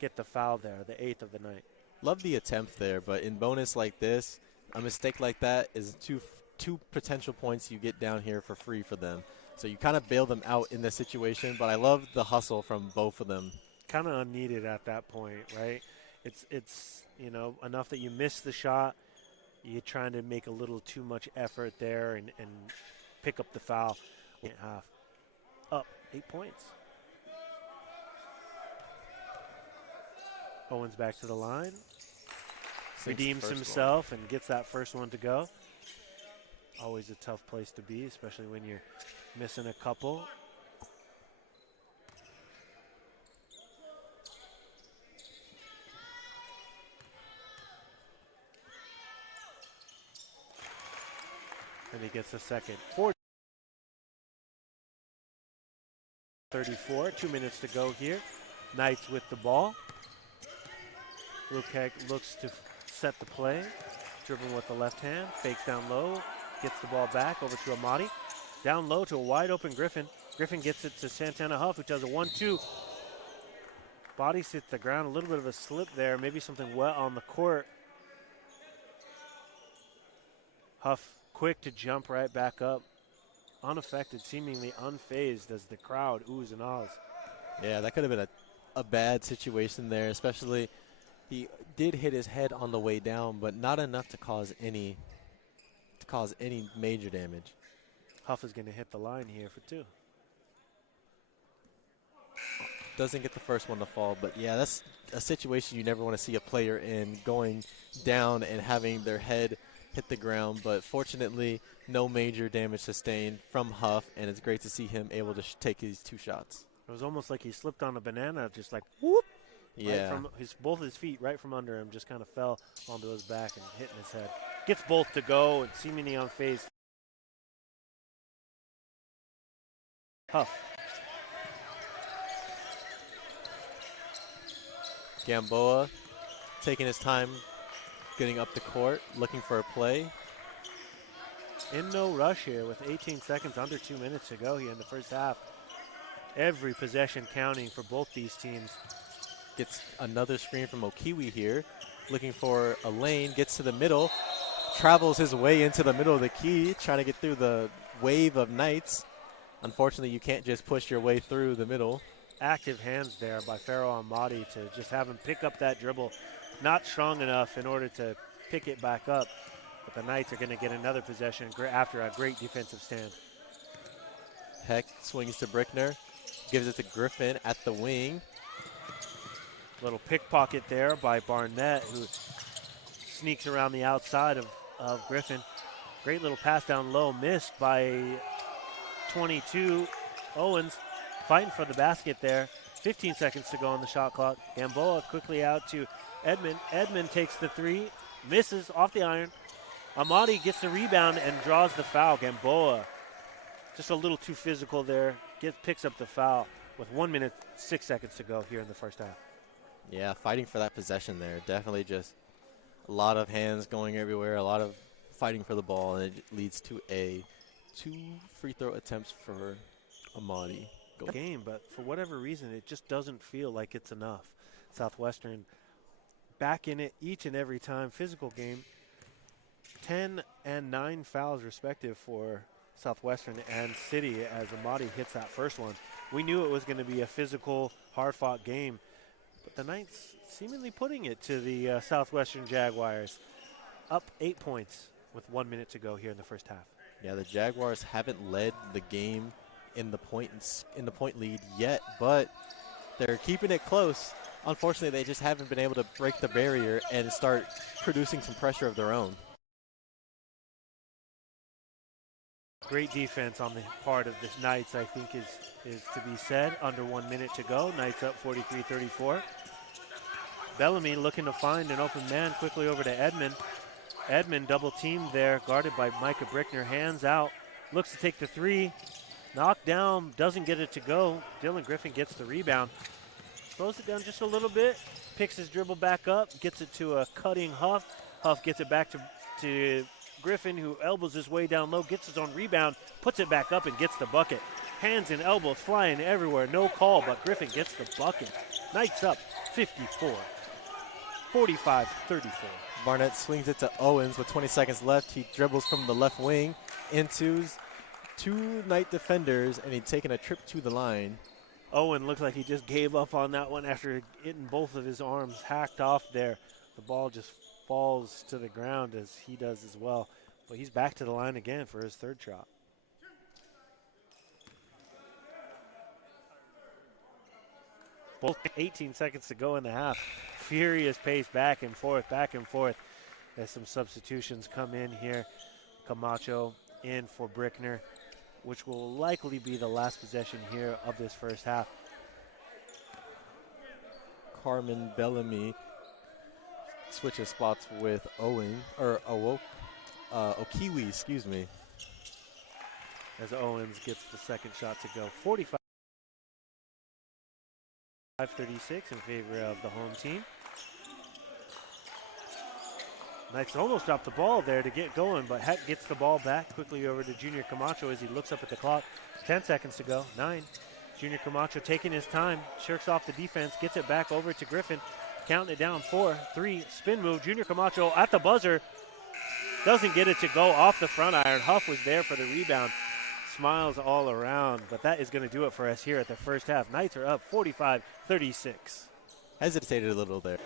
get the foul there, the 8th of the night. Love the attempt there, but in bonus like this, a mistake like that is two potential points you get down here for free for them. So you kind of bail them out in this situation, but I love the hustle from both of them. Kind of unneeded at that point, right? It's you know, enough that you miss the shot. You're trying to make a little too much effort there and pick up the foul. Half up 8 points. Owens back to the line. Redeems himself and gets that first one to go. Always a tough place to be, especially when you're missing a couple. And he gets a second. 4:34, 2 minutes to go here. Knights with the ball. Lukek looks to set the play. Dribbling with the left hand, fakes down low, gets the ball back over to Amati. Down low to a wide open Griffin. Griffin gets it to Santana Huff, who does a 1-2. Bodies hit the ground, a little bit of a slip there, maybe something wet on the court. Huff quick to jump right back up. Unaffected, seemingly unfazed as the crowd oohs and ahs. Yeah, that could have been a bad situation there, especially he did hit his head on the way down, but not enough to cause any major damage. Huff is going to hit the line here for 2. Doesn't get the first one to fall, but yeah, that's a situation you never want to see a player in, going down and having their head hit the ground. But fortunately, no major damage sustained from Huff, and it's great to see him able to take these 2 shots. It was almost like he slipped on a banana, just like whoop. Yeah. Right from both his feet, right from under him, just kind of fell onto his back and hitting his head. Gets both to go and seemingly unfazed. Huff. Gamboa taking his time getting up the court, looking for a play. In no rush here with 18 seconds, under 2 minutes to go here in the first half. Every possession counting for both these teams. Gets another screen from Okiwi here, looking for a lane, gets to the middle, travels his way into the middle of the key, trying to get through the wave of Knights. Unfortunately, you can't just push your way through the middle. Active hands there by Pharaoh Amadi to just have him pick up that dribble. Not strong enough in order to pick it back up, but the Knights are going to get another possession after a great defensive stand. Heck swings to Brickner, gives it to Griffin at the wing. Little pickpocket there by Barnett, who sneaks around the outside of Griffin. Great little pass down low, missed by 22. Owens fighting for the basket there. 15 seconds to go on the shot clock. Gamboa quickly out to Edmond. Edmond takes the 3, misses off the iron. Amadi gets the rebound and draws the foul. Gamboa just a little too physical there. Picks up the foul with 1 minute, 6 seconds to go here in the first half. Yeah, fighting for that possession there. Definitely just a lot of hands going everywhere, a lot of fighting for the ball, and it leads to 2 free throw attempts for Amadi. Game, but for whatever reason, it just doesn't feel like it's enough. Southwestern back in it each and every time. Physical game. 10 and 9 fouls respective for Southwestern and City as Amadi hits that first one. We knew it was going to be a physical, hard-fought game, but the Knights seemingly putting it to the Southwestern Jaguars. Up 8 points with 1 minute to go here in the first half. Yeah, the Jaguars haven't led the game in the point lead yet, but they're keeping it close. Unfortunately, they just haven't been able to break the barrier and start producing some pressure of their own. Great defense on the part of the Knights, I think, is to be said. Under 1 minute to go. Knights up 43-34. Bellamy looking to find an open man quickly over to Edmond. Edmond double teamed there, guarded by Micah Brickner. Hands out, looks to take the 3. Knocked down, doesn't get it to go. Dylan Griffin gets the rebound. Slows it down just a little bit. Picks his dribble back up, gets it to a cutting Huff. Huff gets it back to Griffin, who elbows his way down low, gets his own rebound, puts it back up and gets the bucket. Hands and elbows flying everywhere. No call, but Griffin gets the bucket. Knights up 54. 45-34. Barnett swings it to Owens with 20 seconds left. He dribbles from the left wing into 2 Knight defenders, and he's taking a trip to the line. Owen looks like he just gave up on that one after getting both of his arms hacked off there. The ball just falls to the ground as he does as well. But he's back to the line again for his 3rd shot. Both 18 seconds to go in the half. Furious pace back and forth as some substitutions come in here. Camacho in for Brickner, which will likely be the last possession here of this first half. Carmen Bellamy switches spots with Okiwi, excuse me. as Owens gets the second shot to go. 45-36 in favor of the home team. Knights almost dropped the ball there to get going, but Heck gets the ball back quickly over to Junior Camacho as he looks up at the clock. 10 seconds to go, 9. Junior Camacho taking his time, shirks off the defense, gets it back over to Griffin, counting it down, 4, 3, spin move. Junior Camacho at the buzzer, doesn't get it to go off the front iron. Huff was there for the rebound. Smiles all around, but that is going to do it for us here at the first half. Knights are up 45-36. Hesitated a little there.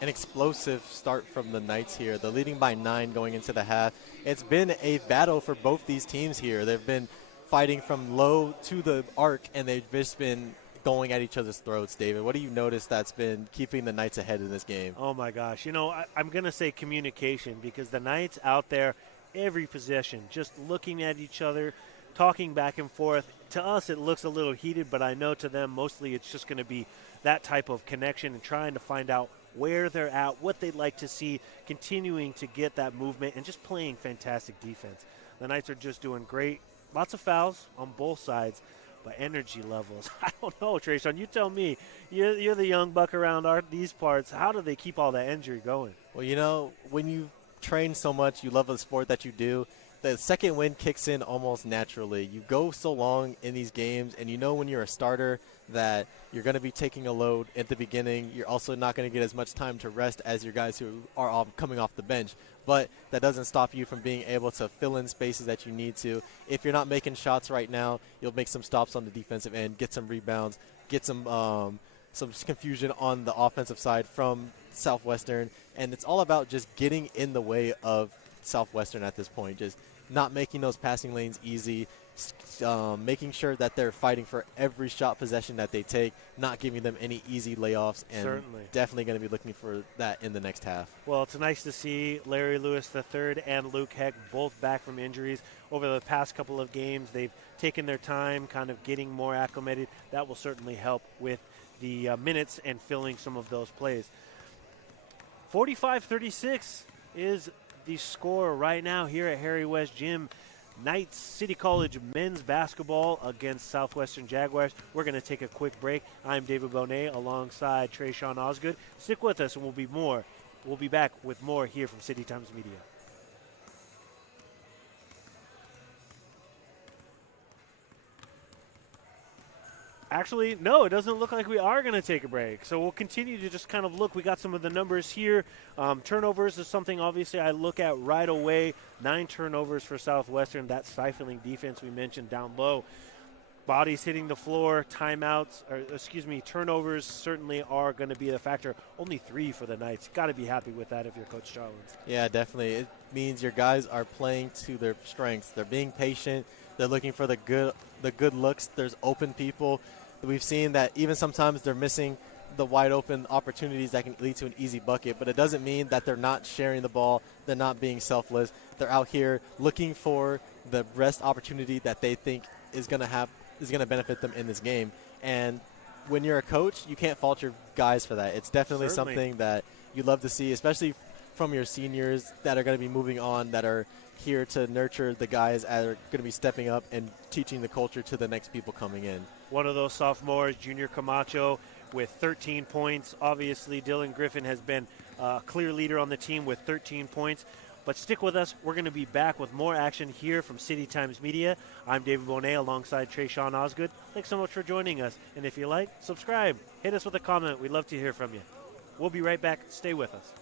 An explosive start from the Knights here. They're leading by 9 going into the half. It's been a battle for both these teams here. They've been fighting from low to the arc, and they've just been going at each other's throats. David, what do you notice that's been keeping the Knights ahead in this game? Oh, my gosh. You know, I'm going to say communication, because the Knights out there, every possession, just looking at each other, talking back and forth. To us, it looks a little heated, but I know to them, mostly it's just going to be that type of connection and trying to find out where they're at, what they'd like to see, continuing to get that movement, and just playing fantastic defense. The Knights are just doing great. Lots of fouls on both sides, but energy levels, I don't know, Tresean, you tell me. You're the young buck around these parts. How do they keep all that energy going? Well, you know, when you train so much, you love the sport that you do, the second wind kicks in almost naturally. You go so long in these games, and you know when you're a starter that you're going to be taking a load at the beginning. You're also not going to get as much time to rest as your guys who are coming off the bench. But that doesn't stop you from being able to fill in spaces that you need to. If you're not making shots right now, you'll make some stops on the defensive end, get some rebounds, get some confusion on the offensive side from Southwestern. And it's all about just getting in the way of Southwestern at this point, just not making those passing lanes easy, making sure that they're fighting for every shot possession that they take, not giving them any easy layoffs, and Certainly. definitely going to be looking for that in the next half. Well, it's nice to see Larry Lewis III and Luke Heck both back from injuries. Over the past couple of games, they've taken their time kind of getting more acclimated. That will certainly help with the minutes and filling some of those plays. 45-36 is the score right now here at Harry West Gym. Knights City College men's basketball against Southwestern Jaguars. We're going to take a quick break. I'm David Bohnet alongside Tresean Osgood. Stick with us and we'll be back with more here from City Times Media. Actually, no, it doesn't look like we are going to take a break. So we'll continue to just kind of look. We got some of the numbers here. Turnovers is something, obviously, I look at right away. 9 turnovers for Southwestern. That stifling defense we mentioned down low. Bodies hitting the floor, turnovers certainly are going to be the factor. Only 3 for the Knights. Got to be happy with that if you're Coach Charlins. Yeah, definitely. It means your guys are playing to their strengths. They're being patient. They're looking for the good looks. There's open people. We've seen that even sometimes they're missing the wide open opportunities that can lead to an easy bucket, but it doesn't mean that they're not sharing the ball. They're not being selfless. They're out here looking for the best opportunity that they think is going to benefit them in this game. And when you're a coach, you can't fault your guys for that. It's definitely something that you love to see, especially from your seniors that are going to be moving on, that are here to nurture the guys that are going to be stepping up and teaching the culture to the next people coming in. One of those sophomores, Junior Camacho, with 13 points. Obviously, Dylan Griffin has been a clear leader on the team with 13 points. But stick with us. We're going to be back with more action here from City Times Media. I'm David Bohnet alongside Tresean Osgood. Thanks so much for joining us. And if you like, subscribe. Hit us with a comment. We'd love to hear from you. We'll be right back. Stay with us.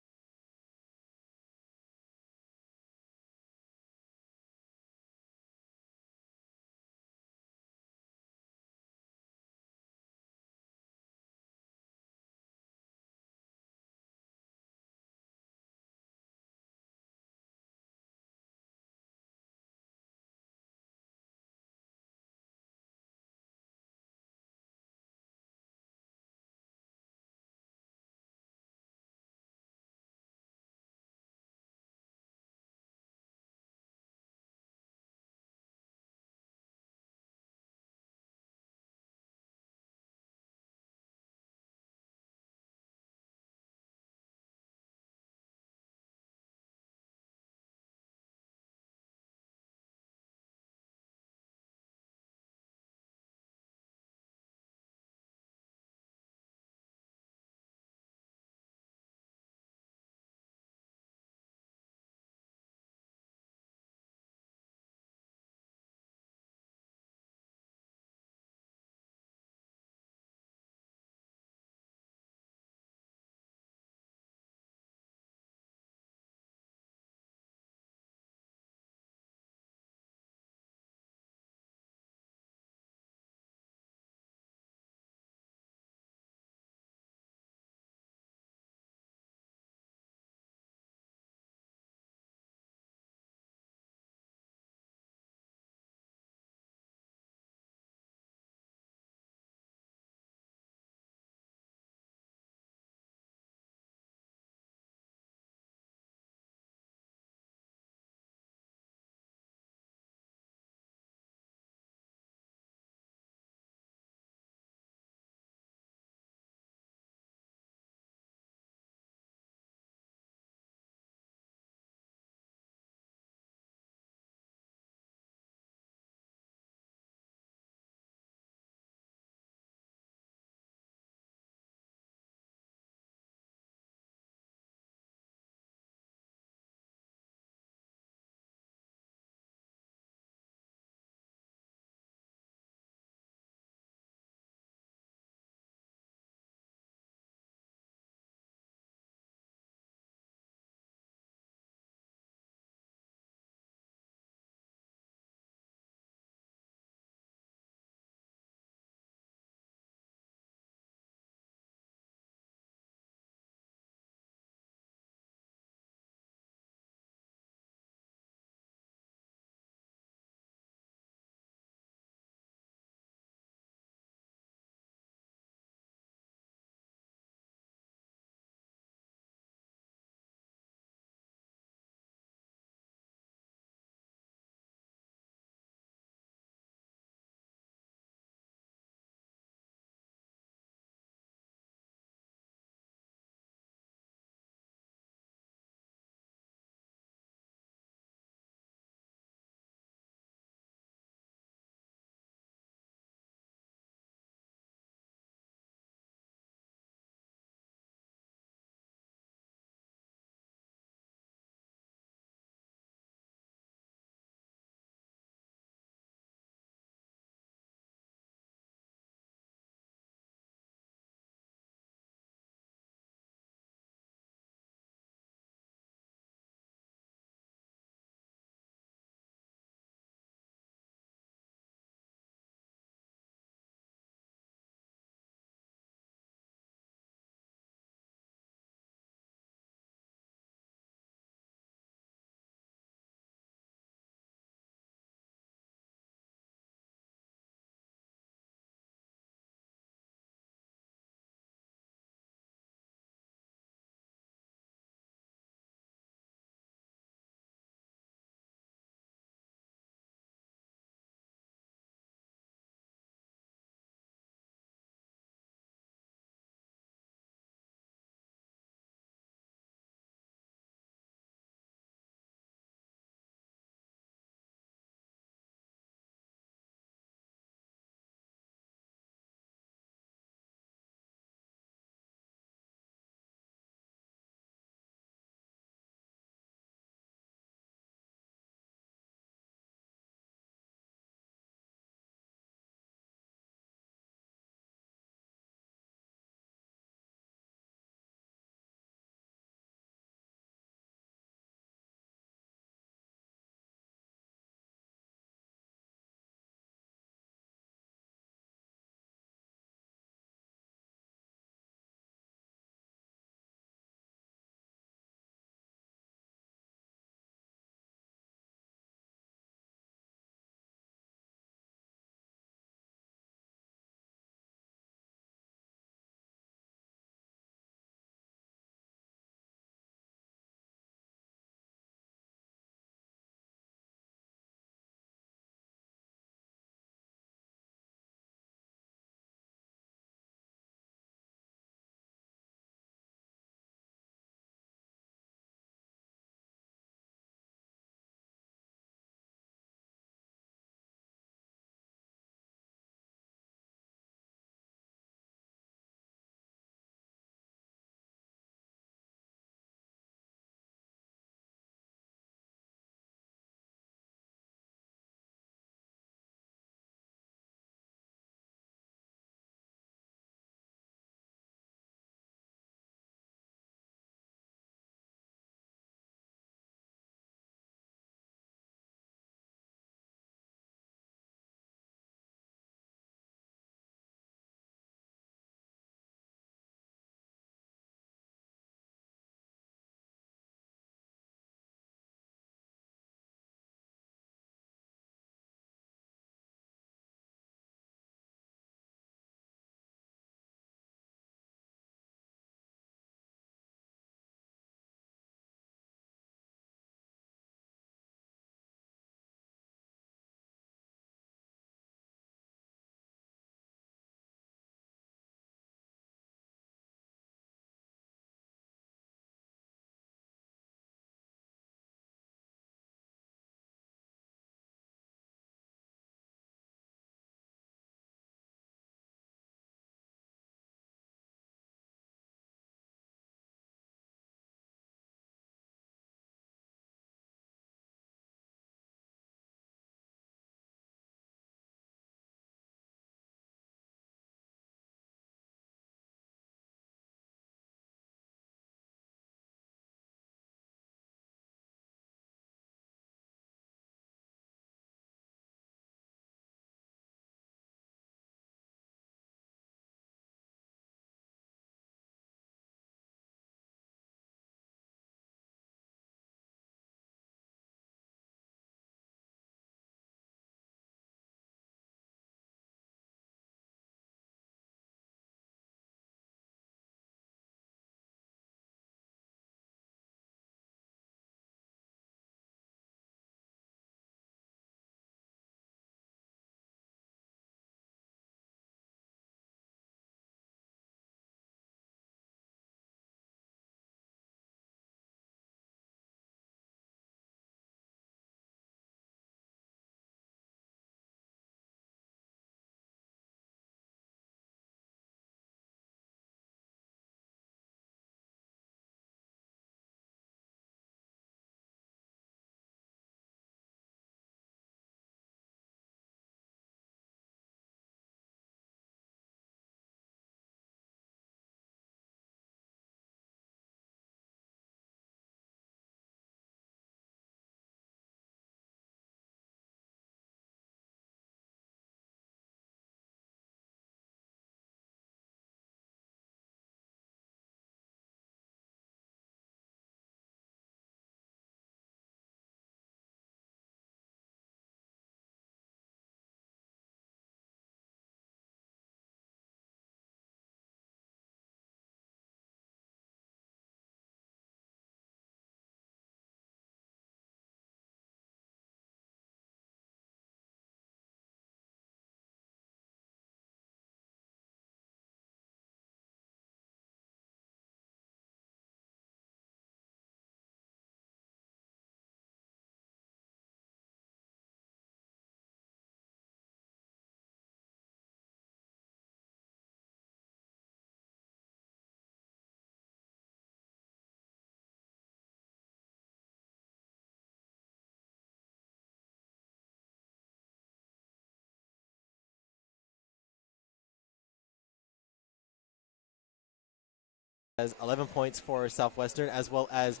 has 11 points for Southwestern, as well as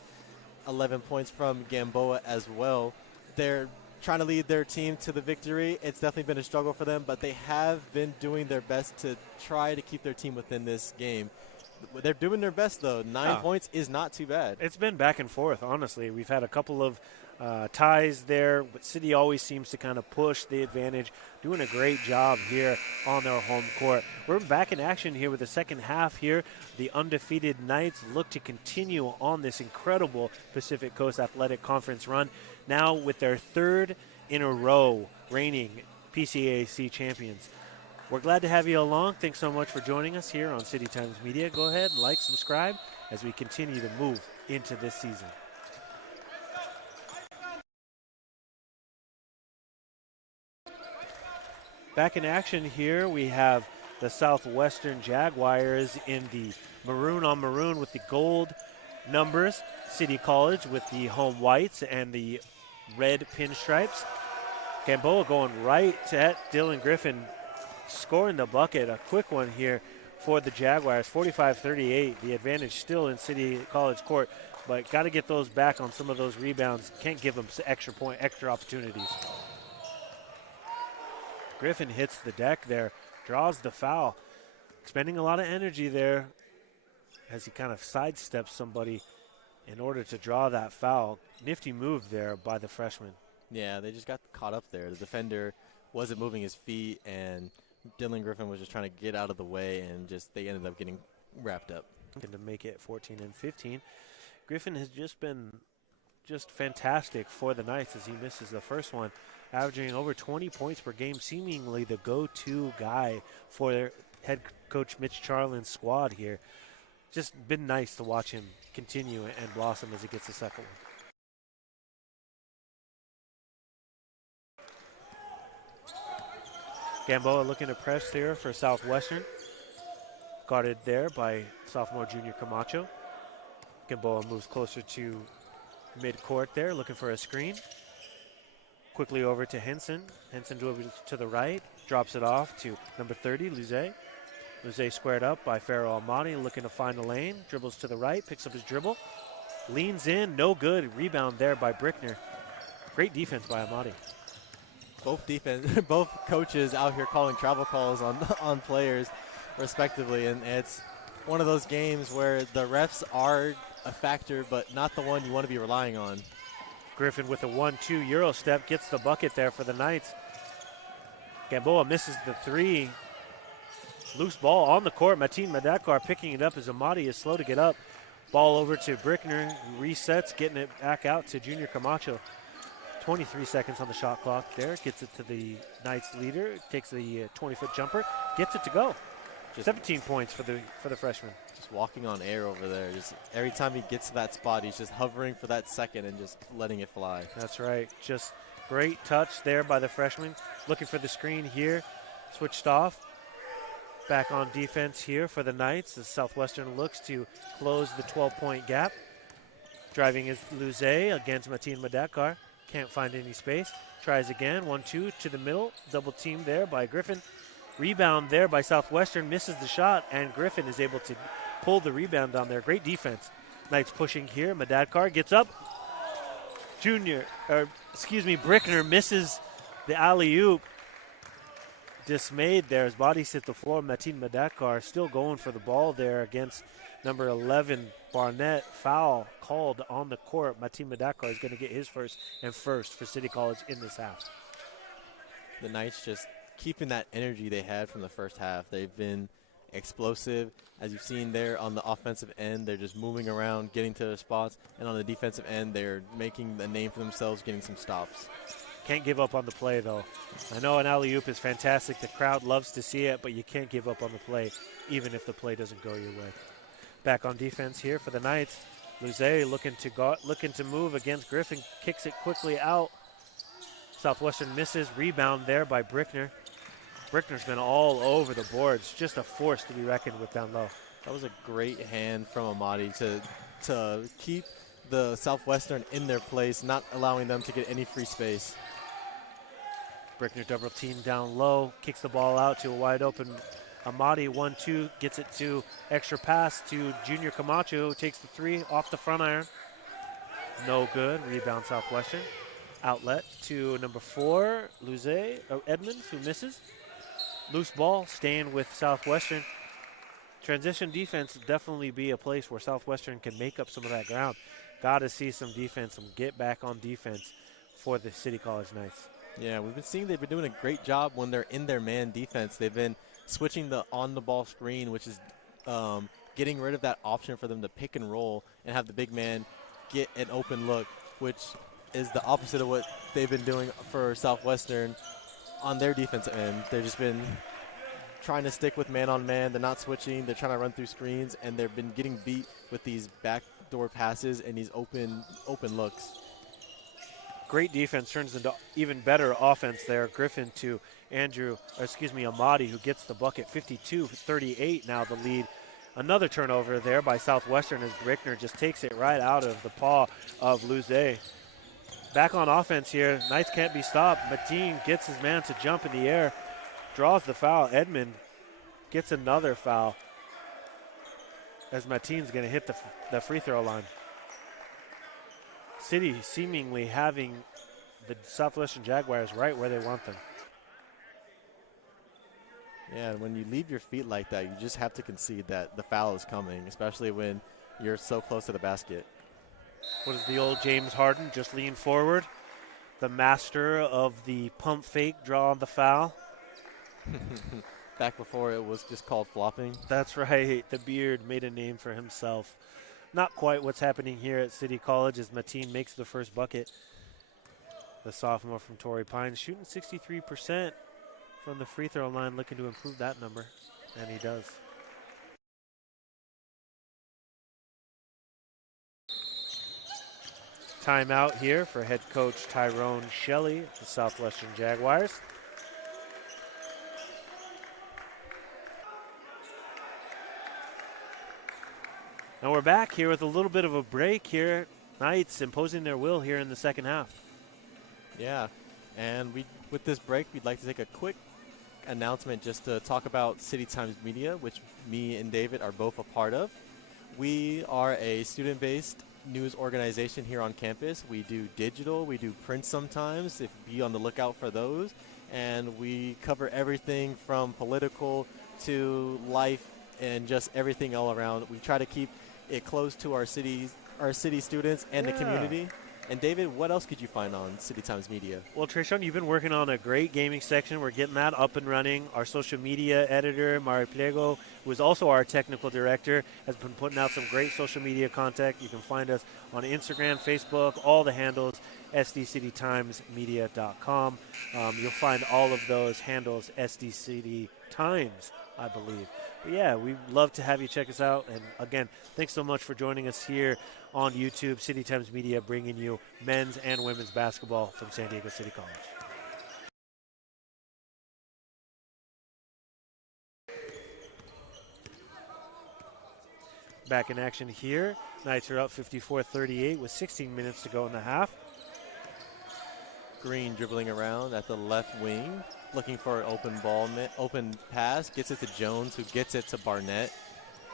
11 points from Gamboa as well. They're trying to lead their team to the victory. It's definitely been a struggle for them, but they have been doing their best to try to keep their team within this game. They're doing their best, though. 9 points is not too bad. It's been back and forth, honestly. We've had a couple of ties there, but City always seems to kind of push the advantage, doing a great job here on their home court. We're back in action here with the second half here. The undefeated Knights look to continue on this incredible Pacific Coast Athletic Conference run, now with their third in a row reigning PCAC champions. We're glad to have you along. Thanks so much for joining us here on City Times Media. Go ahead and like, subscribe as we continue to move into this season. Back in action here, we have the Southwestern Jaguars in the maroon on maroon with the gold numbers. City College with the home whites and the red pinstripes. Gamboa going right at Dylan Griffin, scoring the bucket. A quick one here for the Jaguars, 45-38. The advantage still in City College court, but got to get those back on some of those rebounds. Can't give them extra opportunities. Griffin hits the deck there, draws the foul, expending a lot of energy there as he kind of sidesteps somebody in order to draw that foul. Nifty move there by the freshman. Yeah, they just got caught up there. The defender wasn't moving his feet, and Dylan Griffin was just trying to get out of the way, and they ended up getting wrapped up. Going to make it 14 and 15. Griffin has just been fantastic for the Knights as he misses the first one, averaging over 20 points per game, seemingly the go-to guy for their head coach Mitch Charlin's squad here. Just been nice to watch him continue and blossom as he gets the second one. Gamboa looking to press here for Southwestern. Guarded there by sophomore junior Camacho. Gamboa moves closer to mid-court there, looking for a screen. Quickly over to Henson. Henson to the right, drops it off to number 30, Luze. Luze squared up by Farrell Almadi, looking to find the lane. Dribbles to the right, picks up his dribble. Leans in, no good. Rebound there by Brickner. Great defense by Almadi. Both coaches out here calling travel calls on players, respectively, and it's one of those games where the refs are a factor, but not the one you want to be relying on. Griffin with a 1-2 Euro step gets the bucket there for the Knights. Gamboa misses the three. Loose ball on the court. Mateen Madakar picking it up as Amadi is slow to get up. Ball over to Brickner, who resets, getting it back out to Junior Camacho. 23 seconds on the shot clock there. Gets it to the Knights leader. Takes the 20-foot jumper. Gets it to go. 17 points for the freshman. Just walking on air over there. Just every time he gets to that spot, he's just hovering for that second and just letting it fly. That's right. Just great touch there by the freshman. Looking for the screen here. Switched off. Back on defense here for the Knights as Southwestern looks to close the 12-point gap. Driving is Luze against Mateen Madakar. Can't find any space. Tries again. 1-2 to the middle. Double team there by Griffin. Rebound there by Southwestern. Misses the shot, and Griffin is able to pull the rebound down there. Great defense. Knights pushing here. Madakar gets up. Brickner misses the alley-oop. Dismayed there. His body's hit the floor. Mateen Madakar still going for the ball there against number 11, Barnett. Foul called on the court. Mateen Madakar is going to get his first for City College in this half. The Knights just keeping that energy they had from the first half. They've been explosive. As you've seen there on the offensive end, they're just moving around, getting to their spots. And on the defensive end, they're making a name for themselves, getting some stops. Can't give up on the play, though. I know an alley-oop is fantastic. The crowd loves to see it, but you can't give up on the play, even if the play doesn't go your way. Back on defense here for the Knights. Luze looking to move against Griffin. Kicks it quickly out. Southwestern misses. Rebound there by Brickner. Brickner's been all over the boards. Just a force to be reckoned with down low. That was a great hand from Amadi to keep the Southwestern in their place, not allowing them to get any free space. Brickner double team down low. Kicks the ball out to a wide open Amadi 1-2, gets it to extra pass to Junior Camacho, who takes the three off the front iron. No good. Rebound Southwestern. Outlet to number 4, Edmonds, who misses. Loose ball staying with Southwestern. Transition defense definitely be a place where Southwestern can make up some of that ground. Got to see some defense, some get back on defense for the City College Knights. Yeah, we've been seeing they've been doing a great job when they're in their man defense. They've been switching the on-the-ball screen, which is getting rid of that option for them to pick and roll and have the big man get an open look, which is the opposite of what they've been doing for Southwestern on their defensive end. They've just been trying to stick with man-on-man. They're not switching. They're trying to run through screens, and they've been getting beat with these backdoor passes and these open looks. Great defense turns into even better offense there. Griffin to Amadi, who gets the bucket. 52-38 now the lead. Another turnover there by Southwestern as Brickner just takes it right out of the paw of Luze. Back on offense here. Knights can't be stopped. Mateen gets his man to jump in the air, draws the foul. Edmond gets another foul as Mateen's going to hit the free throw line. City seemingly having the Southwestern Jaguars right where they want them. Yeah, and when you leave your feet like that, you just have to concede that the foul is coming, especially when you're so close to the basket. What is the old James Harden? Just lean forward. The master of the pump fake, draw the foul. Back before it was just called flopping. That's right. The Beard made a name for himself. Not quite what's happening here at City College as Mateen makes the first bucket. The sophomore from Torrey Pines shooting 63% from the free throw line, looking to improve that number, and he does. Timeout here for head coach Tyrone Shelley, the Southwestern Jaguars. And we're back here with a little bit of a break here. Knights imposing their will here in the second half. Yeah, and with this break, we'd like to take a quick announcement just to talk about City Times Media, which me and David are both a part of. We are a student-based news organization here on campus. We do digital, we do print sometimes, be on the lookout for those. And we cover everything from political to life and just everything all around. We try to keep it close to our city students and the community. And David, what else could you find on City Times Media? Well, Tresean, you've been working on a great gaming section. We're getting that up and running. Our social media editor, Pliego, who is also our technical director, has been putting out some great social media content. You can find us on Instagram, Facebook, all the handles, sdcitytimesmedia.com. You'll find all of those handles, SD City Times, I believe. But yeah, we'd love to have you check us out. And again, thanks so much for joining us here on YouTube. City Times Media bringing you men's and women's basketball from San Diego City College. Back in action here. Knights are up 54-38 with 16 minutes to go in the half. Green dribbling around at the left wing, looking for an open pass, gets it to Jones, who gets it to Barnett.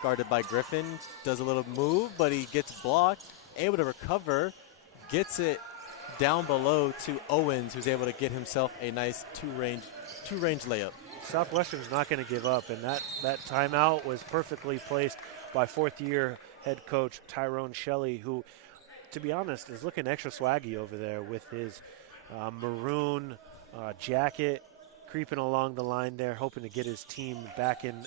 Guarded by Griffin, does a little move, but he gets blocked, able to recover, gets it down below to Owens, who's able to get himself a nice two-range layup. Southwestern's not going to give up, and that timeout was perfectly placed by fourth-year head coach Tyrone Shelley, who, to be honest, is looking extra swaggy over there with his maroon jacket, creeping along the line there, hoping to get his team back in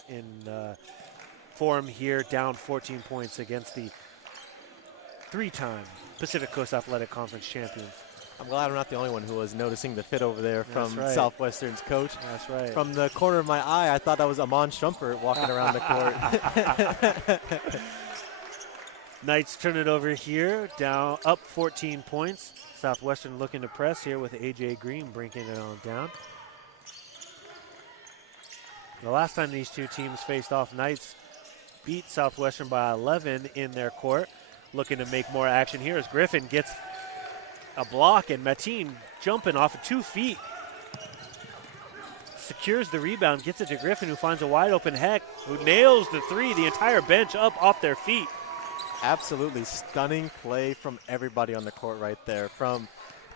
form here, down 14 points against the three-time Pacific Coast Athletic Conference champions. I'm glad I'm not the only one who was noticing the fit over there from Southwestern's coach. That's right. From the corner of my eye, I thought that was Amon Shumpert walking around the court. Knights turn it over here, down up 14 points. Southwestern looking to press here with A.J. Green bringing it on down. The last time these two teams faced off, Knights beat Southwestern by 11 in their court. Looking to make more action here as Griffin gets a block and Mateen jumping off of 2 feet. secures the rebound, gets it to Griffin, who finds a wide open Heck, who nails the three. The entire bench up off their feet. Absolutely stunning play from everybody on the court right there. From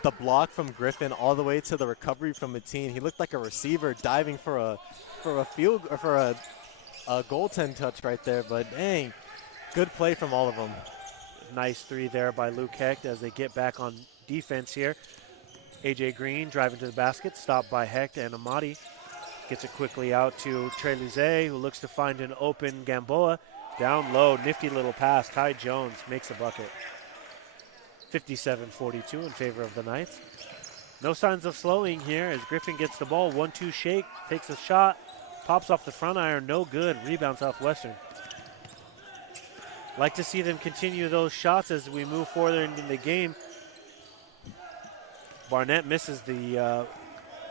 the block from Griffin all the way to the recovery from Mateen. He looked like a receiver diving for a field or for a goaltend touch right there. But dang, good play from all of them. Nice three there by Luke Hecht as they get back on defense here. AJ Green driving to the basket, stopped by Hecht and Amati. Gets it quickly out to Tresean, who looks to find an open Gamboa. Down low, nifty little pass. Ty Jones makes a bucket. 57-42 in favor of the Knights. No signs of slowing here as Griffin gets the ball. 1-2 shake, takes a shot, pops off the front iron, no good. Rebound Southwestern. Like to see them continue those shots as we move forward into the game. Barnett misses the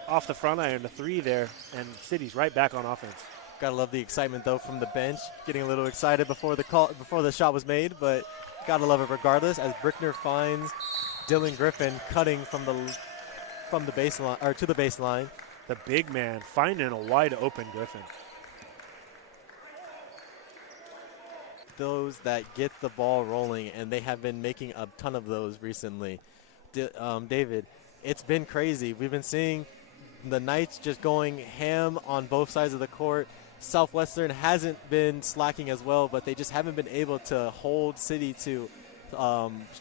off the front iron, the three there, and City's right back on offense. Gotta love the excitement though from the bench, getting a little excited before the shot was made, but gotta love it regardless. As Brickner finds Dylan Griffin cutting from the baseline or to the baseline. The big man finding a wide open Griffin. Those that get the ball rolling, and they have been making a ton of those recently. David, it's been crazy. We've been seeing the Knights just going ham on both sides of the court. Southwestern hasn't been slacking as well, but they just haven't been able to hold City to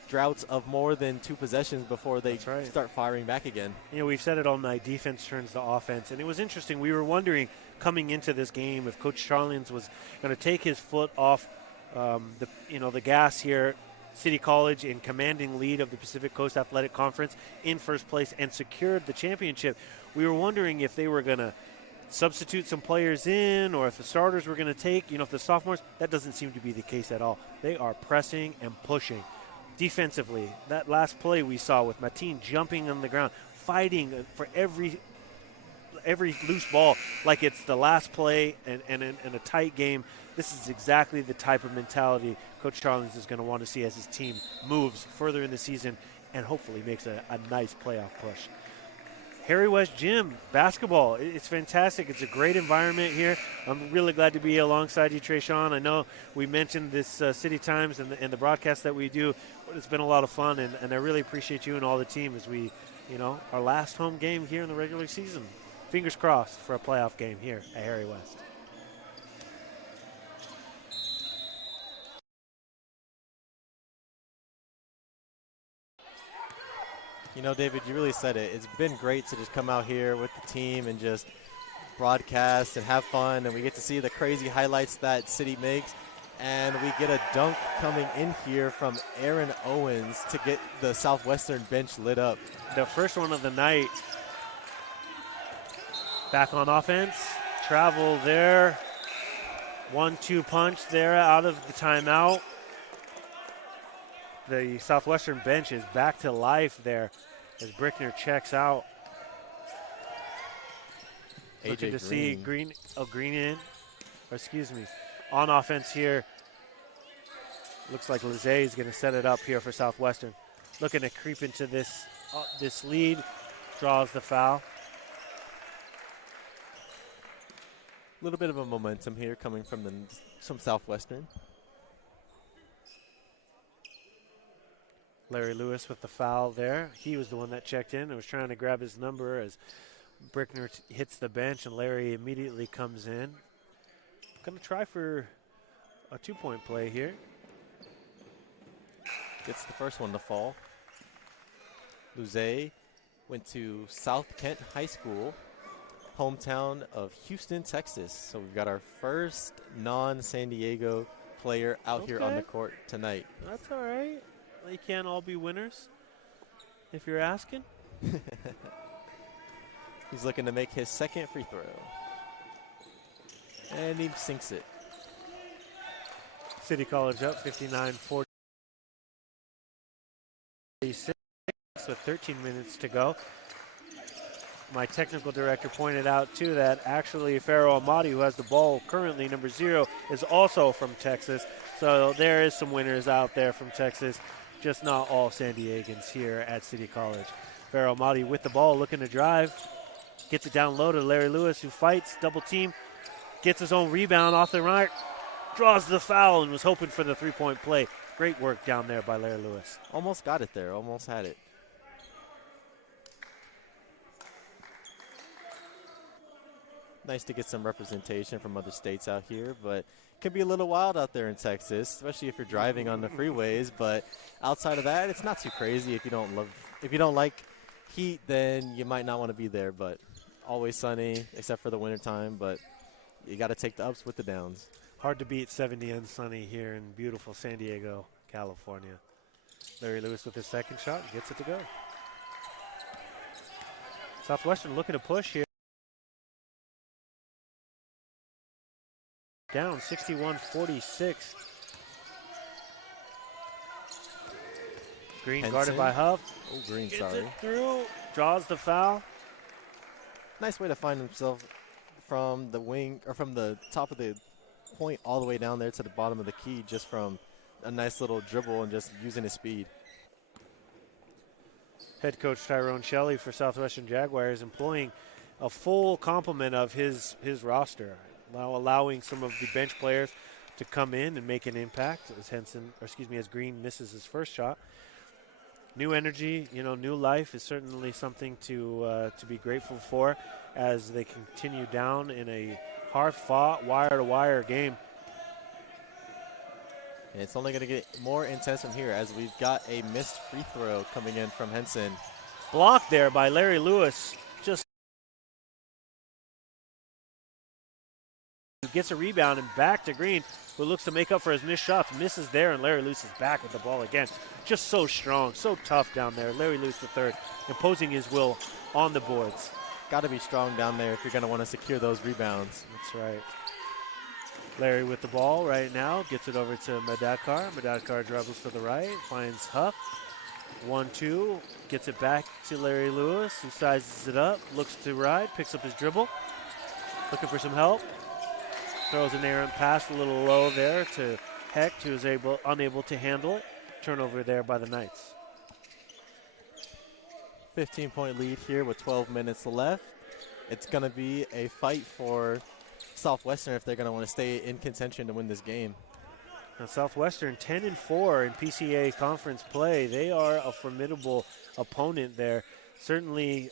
droughts of more than 2 possessions before they start firing back again. You know, we've said it all night, defense turns to offense, and it was interesting. We were wondering coming into this game if Coach Charlins was going to take his foot off the gas here. City College in commanding lead of the Pacific Coast Athletic Conference in first place and secured the championship. We were wondering if they were going to substitute some players in or if the starters were going to take, if the sophomores. That doesn't seem to be the case at all. They are pressing and pushing. Defensively, that last play we saw with Mateen jumping on the ground, fighting for every loose ball like it's the last play and a tight game. This is exactly the type of mentality Coach Charlins is going to want to see as his team moves further in the season and hopefully makes a nice playoff push. Harry West Gym basketball, it's fantastic. It's a great environment here. I'm really glad to be alongside you, Tresean. I know we mentioned this City Times and the broadcast that we do, but it's been a lot of fun, and I really appreciate you and all the team as we, our last home game here in the regular season. Fingers crossed for a playoff game here at Harry West. David, you really said it. It's been great to just come out here with the team and just broadcast and have fun, and we get to see the crazy highlights that City makes. And we get a dunk coming in here from Aaron Owens to get the Southwestern bench lit up. The first one of the night. Back on offense. Travel there. 1-2 punch there out of the timeout. The Southwestern bench is back to life there as Brickner checks out. Looking to see Green in. On offense here. Looks like Lizzie is going to set it up here for Southwestern. Looking to creep into this lead. Draws the foul. A little bit of a momentum here coming from Southwestern. Larry Lewis with the foul there. He was the one that checked in and was trying to grab his number as Brickner hits the bench, and Larry immediately comes in. Going to try for a 2-point play here. Gets the first one to fall. Luze went to South Kent High School, hometown of Houston, Texas. So we've got our first non-San Diego player out here on the court tonight. That's all right. They can't all be winners, if you're asking. He's looking to make his second free throw. And he sinks it. City College up 59-46 with 13 minutes to go. My technical director pointed out, too, that actually Pharaoh Amadi, who has the ball currently, number 0, is also from Texas. So there is some winners out there from Texas. Just not all San Diegans here at City College. Pharaoh Amadi with the ball, looking to drive. Gets it down low to Larry Lewis, who fights, double team, gets his own rebound off the right, draws the foul, and was hoping for the three-point play. Great work down there by Larry Lewis. Almost got it there, almost had it. Nice to get some representation from other states out here, but it can be a little wild out there in Texas, especially if you're driving on the freeways. But outside of that, it's not too crazy. If you don't like heat, then you might not want to be there. But always sunny, except for the wintertime. But you got to take the ups with the downs. Hard to beat 70 and sunny here in beautiful San Diego, California. Larry Lewis with his second shot, gets it to go. Southwestern looking to push here. Down 61-46. Green Henson. guarded by Huff. Oh, Green, Gets sorry. it through, draws the foul. Nice way to find himself from the wing, or from the top of the point all the way down there to the bottom of the key, just from a nice little dribble and just using his speed. Head coach Tyrone Shelley for Southwestern Jaguars employing a full complement of his roster, now allowing some of the bench players to come in and make an impact as Green misses his first shot. New energy, new life is certainly something to be grateful for as they continue down in a hard-fought, wire-to-wire game. And it's only going to get more intense from here as we've got a missed free throw coming in from Henson. Blocked there by Larry Lewis. Just gets a rebound and back to Green, who looks to make up for his missed shots. Misses there, and Larry Lewis is back with the ball again. Just so strong, so tough down there. Larry Lewis III imposing his will on the boards. Got to be strong down there if you're going to want to secure those rebounds. That's right. Larry with the ball right now. Gets it over to Madadkar. Madadkar dribbles to the right. Finds Huff. 1-2. Gets it back to Larry Lewis, who sizes it up. Looks to ride. Picks up his dribble. Looking for some help. Throws an errant pass a little low there to Hecht, who is unable to handle it. Turnover there by the Knights. 15-point lead here with 12 minutes left. It's going to be a fight for Southwestern if they're going to want to stay in contention to win this game. Now Southwestern 10-4 in PCA conference play. They are a formidable opponent there. Certainly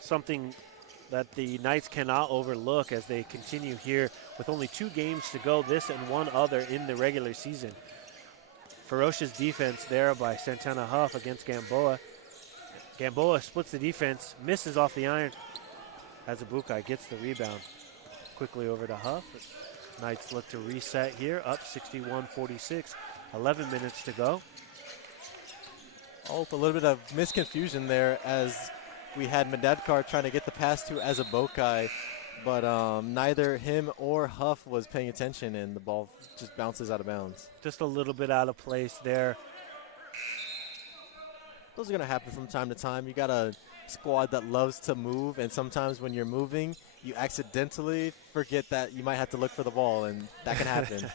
something that the Knights cannot overlook as they continue here with only 2 games to go, this and one other in the regular season. Ferocious defense there by Santana Huff against Gamboa. Gamboa splits the defense, misses off the iron. Azubukai gets the rebound. Quickly over to Huff. Knights look to reset here, up 61-46. 11 minutes to go. Oh, a little bit of misconfusion there as we had Madadkar trying to get the pass to Azubukai, but neither him or Huff was paying attention, and the ball just bounces out of bounds. Just a little bit out of place there. Those are going to happen from time to time. You got a squad that loves to move, and sometimes when you're moving, you accidentally forget that you might have to look for the ball, and that can happen.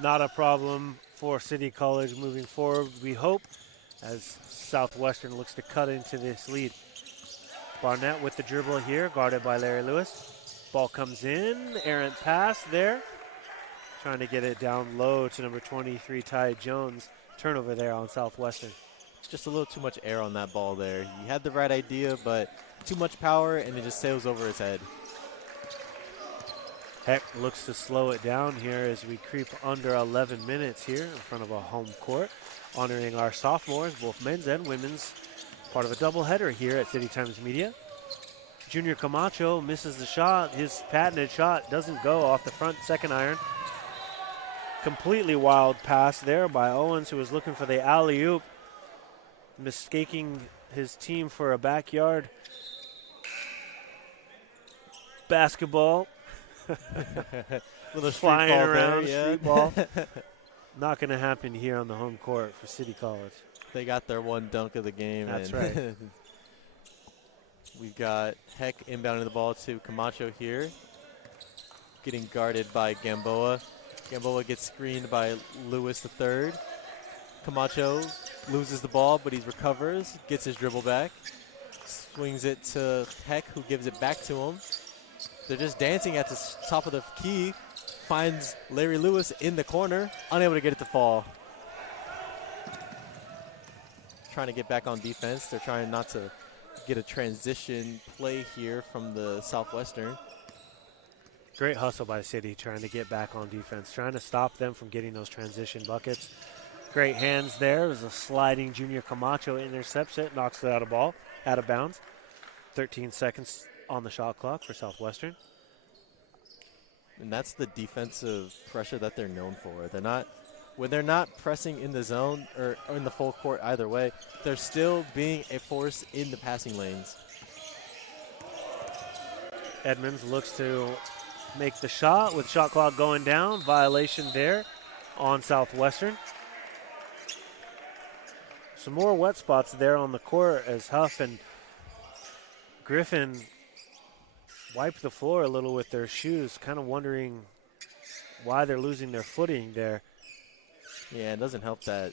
Not a problem for City College moving forward, we hope, as Southwestern looks to cut into this lead. Barnett with the dribble here, guarded by Larry Lewis. Ball comes in, errant pass there. Trying to get it down low to number 23, Ty Jones. Turnover there on Southwestern. Just a little too much air on that ball there. He had the right idea, but too much power, and it just sails over his head. Hecht looks to slow it down here as we creep under 11 minutes here in front of a home court, honoring our sophomores, both men's and women's, part of a doubleheader here at City Times Media. Junior Camacho misses the shot. His patented shot doesn't go off the front second iron. Completely wild pass there by Owens, who was looking for the alley-oop, mistaking his team for a backyard basketball. Little flying street ball around, there, yeah. street ball. Not going to happen here on the home court for City College. They got their one dunk of the game. That's and right. We've got Heck inbounding the ball to Camacho here, getting guarded by Gamboa. Gamboa gets screened by Lewis III. Camacho loses the ball, but he recovers, gets his dribble back, swings it to Heck, who gives it back to him. They're just dancing at the top of the key. Finds Larry Lewis in the corner, unable to get it to fall. Trying to get back on defense. They're trying not to get a transition play here from the Southwestern. Great hustle by City, trying to get back on defense, trying to stop them from getting those transition buckets. Great hands there. It was a sliding Junior Camacho intercepts it, knocks it out of bounds. 13 seconds on the shot clock for Southwestern. And that's the defensive pressure that they're known for. When they're not pressing in the zone or in the full court either way, they're still being a force in the passing lanes. Edmonds looks to make the shot with shot clock going down. Violation there on Southwestern. Some more wet spots there on the court as Huff and Griffin wipe the floor a little with their shoes, kind of wondering why they're losing their footing there. Yeah, it doesn't help that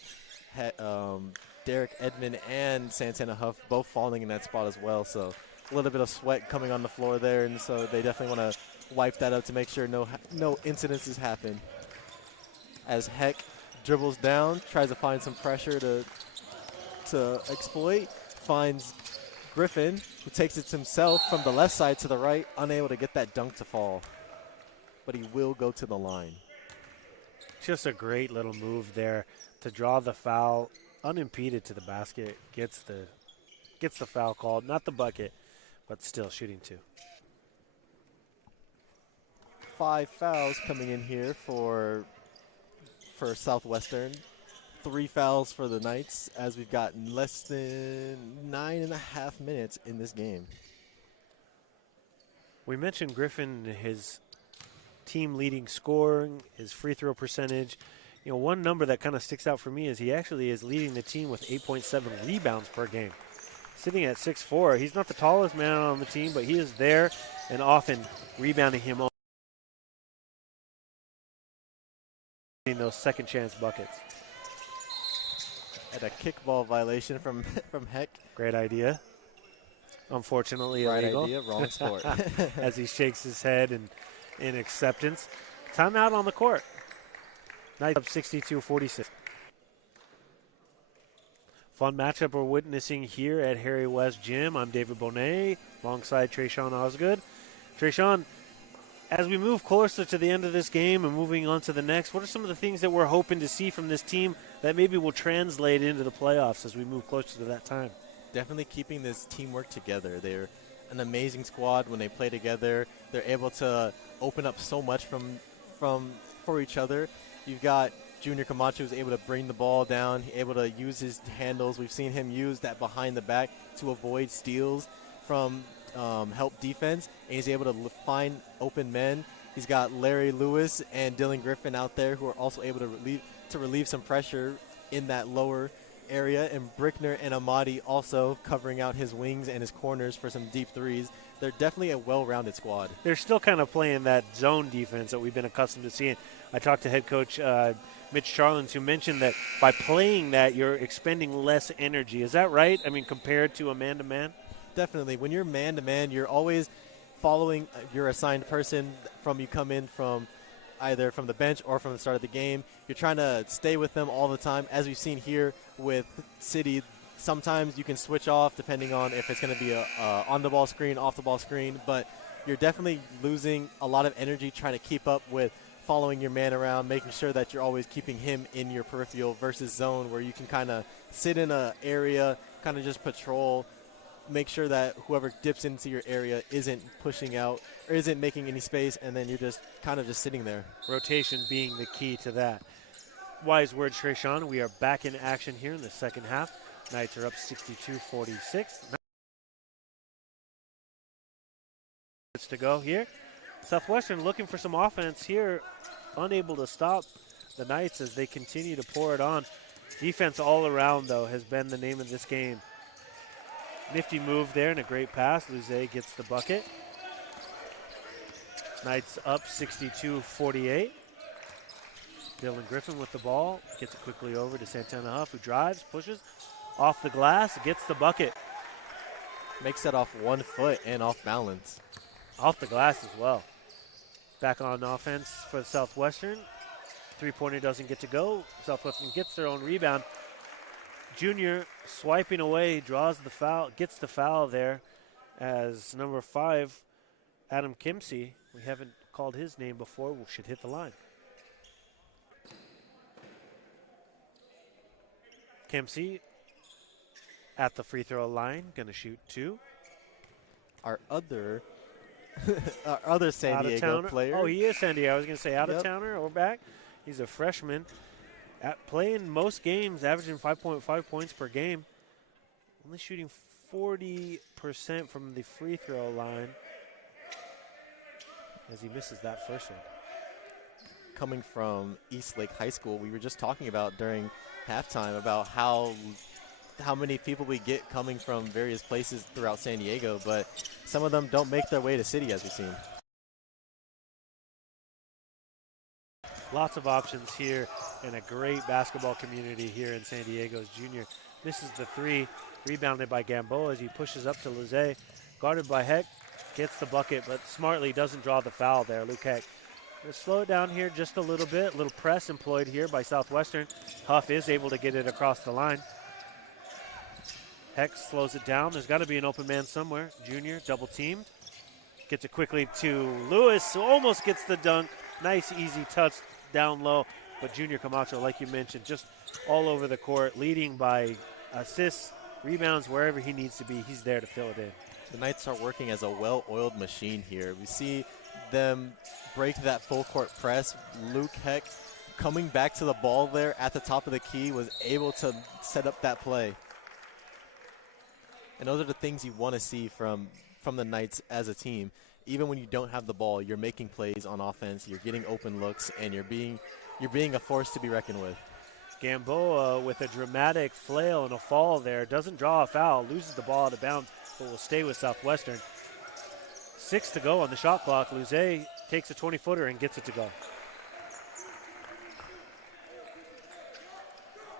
Derek Edmond and Santana Huff both falling in that spot as well. So a little bit of sweat coming on the floor there, and so they definitely want to wipe that up to make sure no incidences happen. As Heck dribbles down, tries to find some pressure to exploit, finds Griffin, who takes it himself from the left side to the right, unable to get that dunk to fall. But he will go to the line. Just a great little move there to draw the foul, unimpeded to the basket, gets the foul called, not the bucket, but still shooting two. 5 fouls coming in here for Southwestern. 3 fouls for the Knights as we've got less than 9.5 minutes in this game. We mentioned Griffin, his team leading scoring, his free throw percentage. You know, one number that kind of sticks out for me is he actually is leading the team with 8.7 rebounds per game. Sitting at 6'4", he's not the tallest man on the team, but he is there and often rebounding him on those second chance buckets. And a kickball violation from Heck. Great idea. Unfortunately right illegal. Idea, wrong sport. As he shakes his head in acceptance. Timeout on the court. Knights up 62-46. Fun matchup we're witnessing here at Harry West Gym. I'm David Bohnet alongside Tresean Osgood. Tresean, as we move closer to the end of this game and moving on to the next, what are some of the things that we're hoping to see from this team that maybe will translate into the playoffs as we move closer to that time? Definitely keeping this teamwork together. They're an amazing squad when they play together. They're able to open up so much for each other. You've got Junior Camacho who's able to bring the ball down, able to use his handles. We've seen him use that behind the back to avoid steals from help defense, and he's able to find open men. He's got Larry Lewis and Dylan Griffin out there who are also able to relieve some pressure in that lower area, and Brickner and Amadi also covering out his wings and his corners for some deep threes. They're definitely a well-rounded squad. They're still kind of playing that zone defense that we've been accustomed to seeing. I talked to head coach Mitch Charlins, who mentioned that by playing that, you're expending less energy. Is that right? I mean, compared to a man-to-man? Definitely. When you're man-to-man, you're always following your assigned person from you come in from either from the bench or from the start of the game. You're trying to stay with them all the time. As we've seen here with City, sometimes you can switch off depending on if it's going to be a on-the-ball screen, off-the-ball screen, but you're definitely losing a lot of energy trying to keep up with following your man around, making sure that you're always keeping him in your peripheral versus zone where you can kind of sit in an area, kind of just patrol, make sure that whoever dips into your area isn't pushing out or isn't making any space, and then you're just kind of just sitting there. Rotation being the key to that. Wise words, Tresean. We are back in action here in the second half. Knights are up 62-46. To go here. Southwestern looking for some offense here, unable to stop the Knights as they continue to pour it on. Defense all around, though, has been the name of this game. Nifty move there and a great pass. Luze gets the bucket. Knights up 62-48. Dylan Griffin with the ball. Gets it quickly over to Santana Huff, who drives, pushes off the glass, gets the bucket. Makes that off 1 foot and off balance. Off the glass as well. Back on offense for Southwestern. Three-pointer doesn't get to go. Southwestern gets their own rebound. Junior swiping away, draws the foul, gets the foul there as number 5, Adam Kimsey, we haven't called his name before, should hit the line. Kimsey at the free throw line, going to shoot 2. Our other San Diego player. Oh, he is San Diego. I was going to say out-of-towner or back. He's a freshman. Playing most games, averaging 5.5 points per game. Only shooting 40% from the free throw line as he misses that first one. Coming from Eastlake High School, we were just talking about during halftime about how many people we get coming from various places throughout San Diego, but some of them don't make their way to city, as we've seen. Lots of options here and a great basketball community here in San Diego. Junior misses the 3, rebounded by Gamboa as he pushes up to Luze. Guarded by Heck, gets the bucket, but smartly doesn't draw the foul there, Luke Heck. We'll slow it down here just a little bit. Little press employed here by Southwestern. Huff is able to get it across the line. Heck slows it down. There's got to be an open man somewhere. Junior double teamed. Gets it quickly to Lewis, who almost gets the dunk. Nice, easy touch down low. But Junior Camacho, like you mentioned, just all over the court, leading by assists, rebounds, wherever he needs to be. He's there to fill it in. The Knights are working as a well-oiled machine here. We see them break that full-court press. Luke Heck coming back to the ball there at the top of the key was able to set up that play. And those are the things you want to see from the Knights as a team. Even when you don't have the ball, you're making plays on offense, you're getting open looks, and you're being a force to be reckoned with. Gamboa with a dramatic flail and a fall there. Doesn't draw a foul, loses the ball out of bounds, but will stay with Southwestern. 6 to go on the shot clock. Luze takes a 20-footer and gets it to go.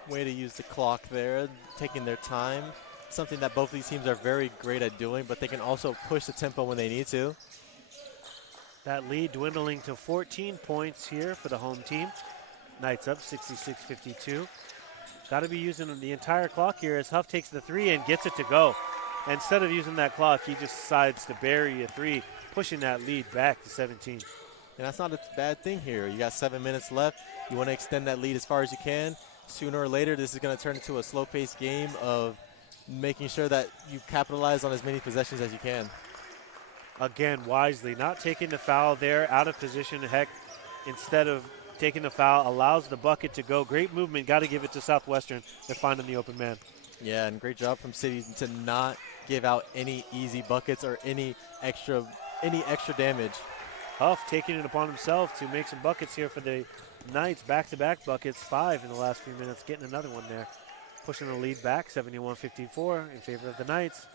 Way to use the clock there, taking their time. Something that both of these teams are very great at doing, but they can also push the tempo when they need to. That lead dwindling to 14 points here for the home team. Knights up 66-52. Got to be using the entire clock here as Huff takes the 3 and gets it to go. Instead of using that clock, he just decides to bury a 3, pushing that lead back to 17. And that's not a bad thing here. You got 7 minutes left. You want to extend that lead as far as you can. Sooner or later, this is going to turn into a slow-paced game of making sure that you capitalize on as many possessions as you can. Again, wisely, not taking the foul there, out of position. Heck, instead of taking the foul, allows the bucket to go. Great movement, got to give it to Southwestern. They're finding the open man. Yeah, and great job from City to not give out any easy buckets or any extra damage. Huff taking it upon himself to make some buckets here for the Knights. Back-to-back buckets, 5 in the last few minutes, getting another one there. Pushing the lead back, 71-54 in favor of the Knights.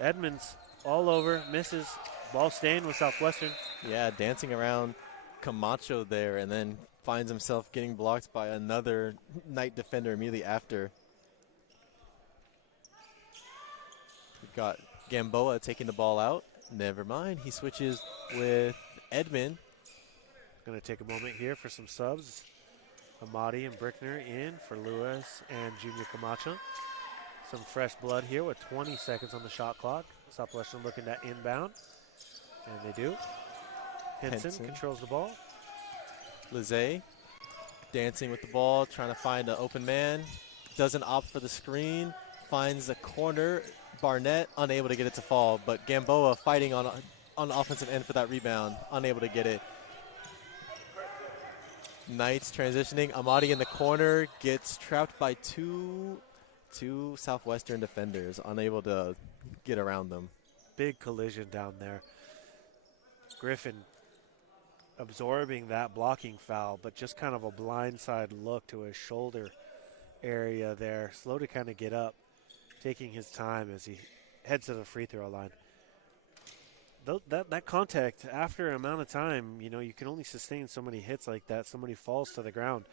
Edmonds all over, misses. Ball staying with Southwestern. Yeah, dancing around Camacho there, and then finds himself getting blocked by another Knight defender immediately after. We've got Gamboa taking the ball out. Never mind, he switches with Edmond. Going to take a moment here for some subs. Amadi and Brickner in for Lewis and Junior Camacho. Some fresh blood here with 20 seconds on the shot clock. Southwestern looking at inbound, and they do. Henson controls the ball. Lize dancing with the ball, trying to find an open man. Doesn't opt for the screen. Finds the corner. Barnett unable to get it to fall, but Gamboa fighting on the offensive end for that rebound. Unable to get it. Knights transitioning. Amadi in the corner gets trapped by two Southwestern defenders, unable to get around them. Big collision down there. Griffin absorbing that blocking foul, but just kind of a blindside look to his shoulder area there. Slow to kind of get up, taking his time as he heads to the free throw line. That contact, after an amount of time, you know, you can only sustain so many hits like that. Somebody falls to the ground.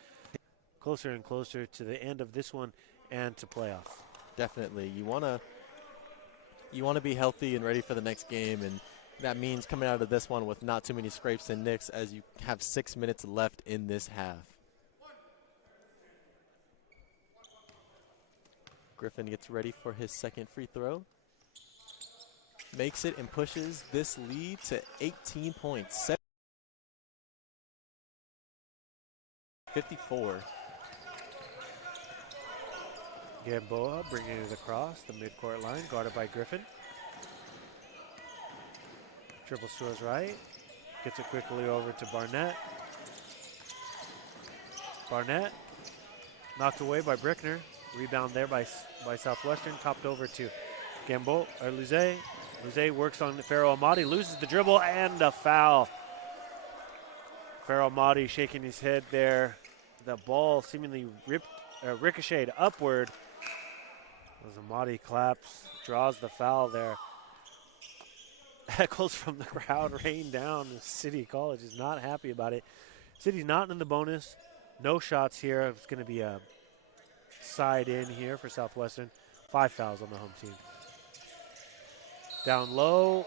Closer and closer to the end of this one and to playoffs. Definitely. You want to be healthy and ready for the next game, and that means coming out of this one with not too many scrapes and nicks as you have 6 minutes left in this half. Griffin gets ready for his second free throw. Makes it and pushes this lead to 18 points. 54. Gamboa bringing it across the midcourt line, guarded by Griffin. Dribbles to his right, gets it quickly over to Barnett. Barnett knocked away by Brickner. Rebound there by Southwestern, topped over to Gamboa, or Luze. Luze works on Pharaoh Amadi, loses the dribble, and a foul. Pharaoh Amadi shaking his head there. The ball seemingly ricocheted upward as Amadi claps, draws the foul there. Echoes from the crowd rain down. City College is not happy about it. City's not in the bonus. No shots here. It's going to be a side in here for Southwestern. 5 fouls on the home team. Down low.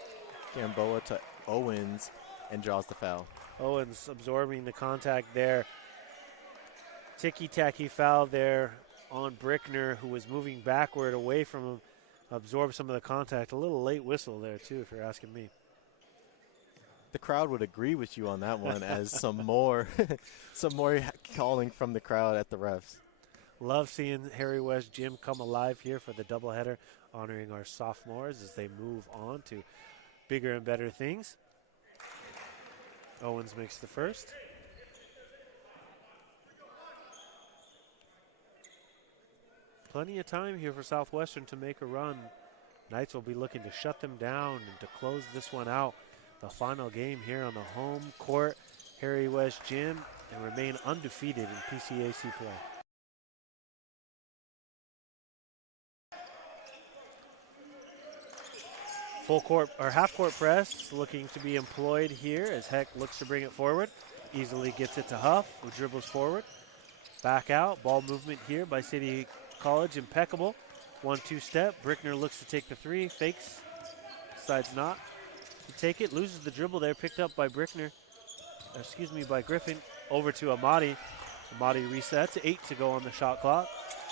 Gamboa to Owens and draws the foul. Owens absorbing the contact there. Ticky-tacky foul there on Brickner, who was moving backward away from him. Absorbed some of the contact. A little late whistle there, too, if you're asking me. The crowd would agree with you on that one as some more calling from the crowd at the refs. Love seeing Harry West Gym come alive here for the doubleheader, honoring our sophomores as they move on to bigger and better things. Owens makes the first. Plenty of time here for Southwestern to make a run. Knights will be looking to shut them down and to close this one out. The final game here on the home court, Harry West Gym, and remain undefeated in PCAC play. Full court or half court press looking to be employed here as Heck looks to bring it forward. Easily gets it to Huff, who dribbles forward. Back out, ball movement here by City College, impeccable. 1-2 step, Brickner looks to take the three, fakes, decides not to take it, loses the dribble there, picked up by by Griffin, over to Amadi. Amadi resets, 8 to go on the shot clock.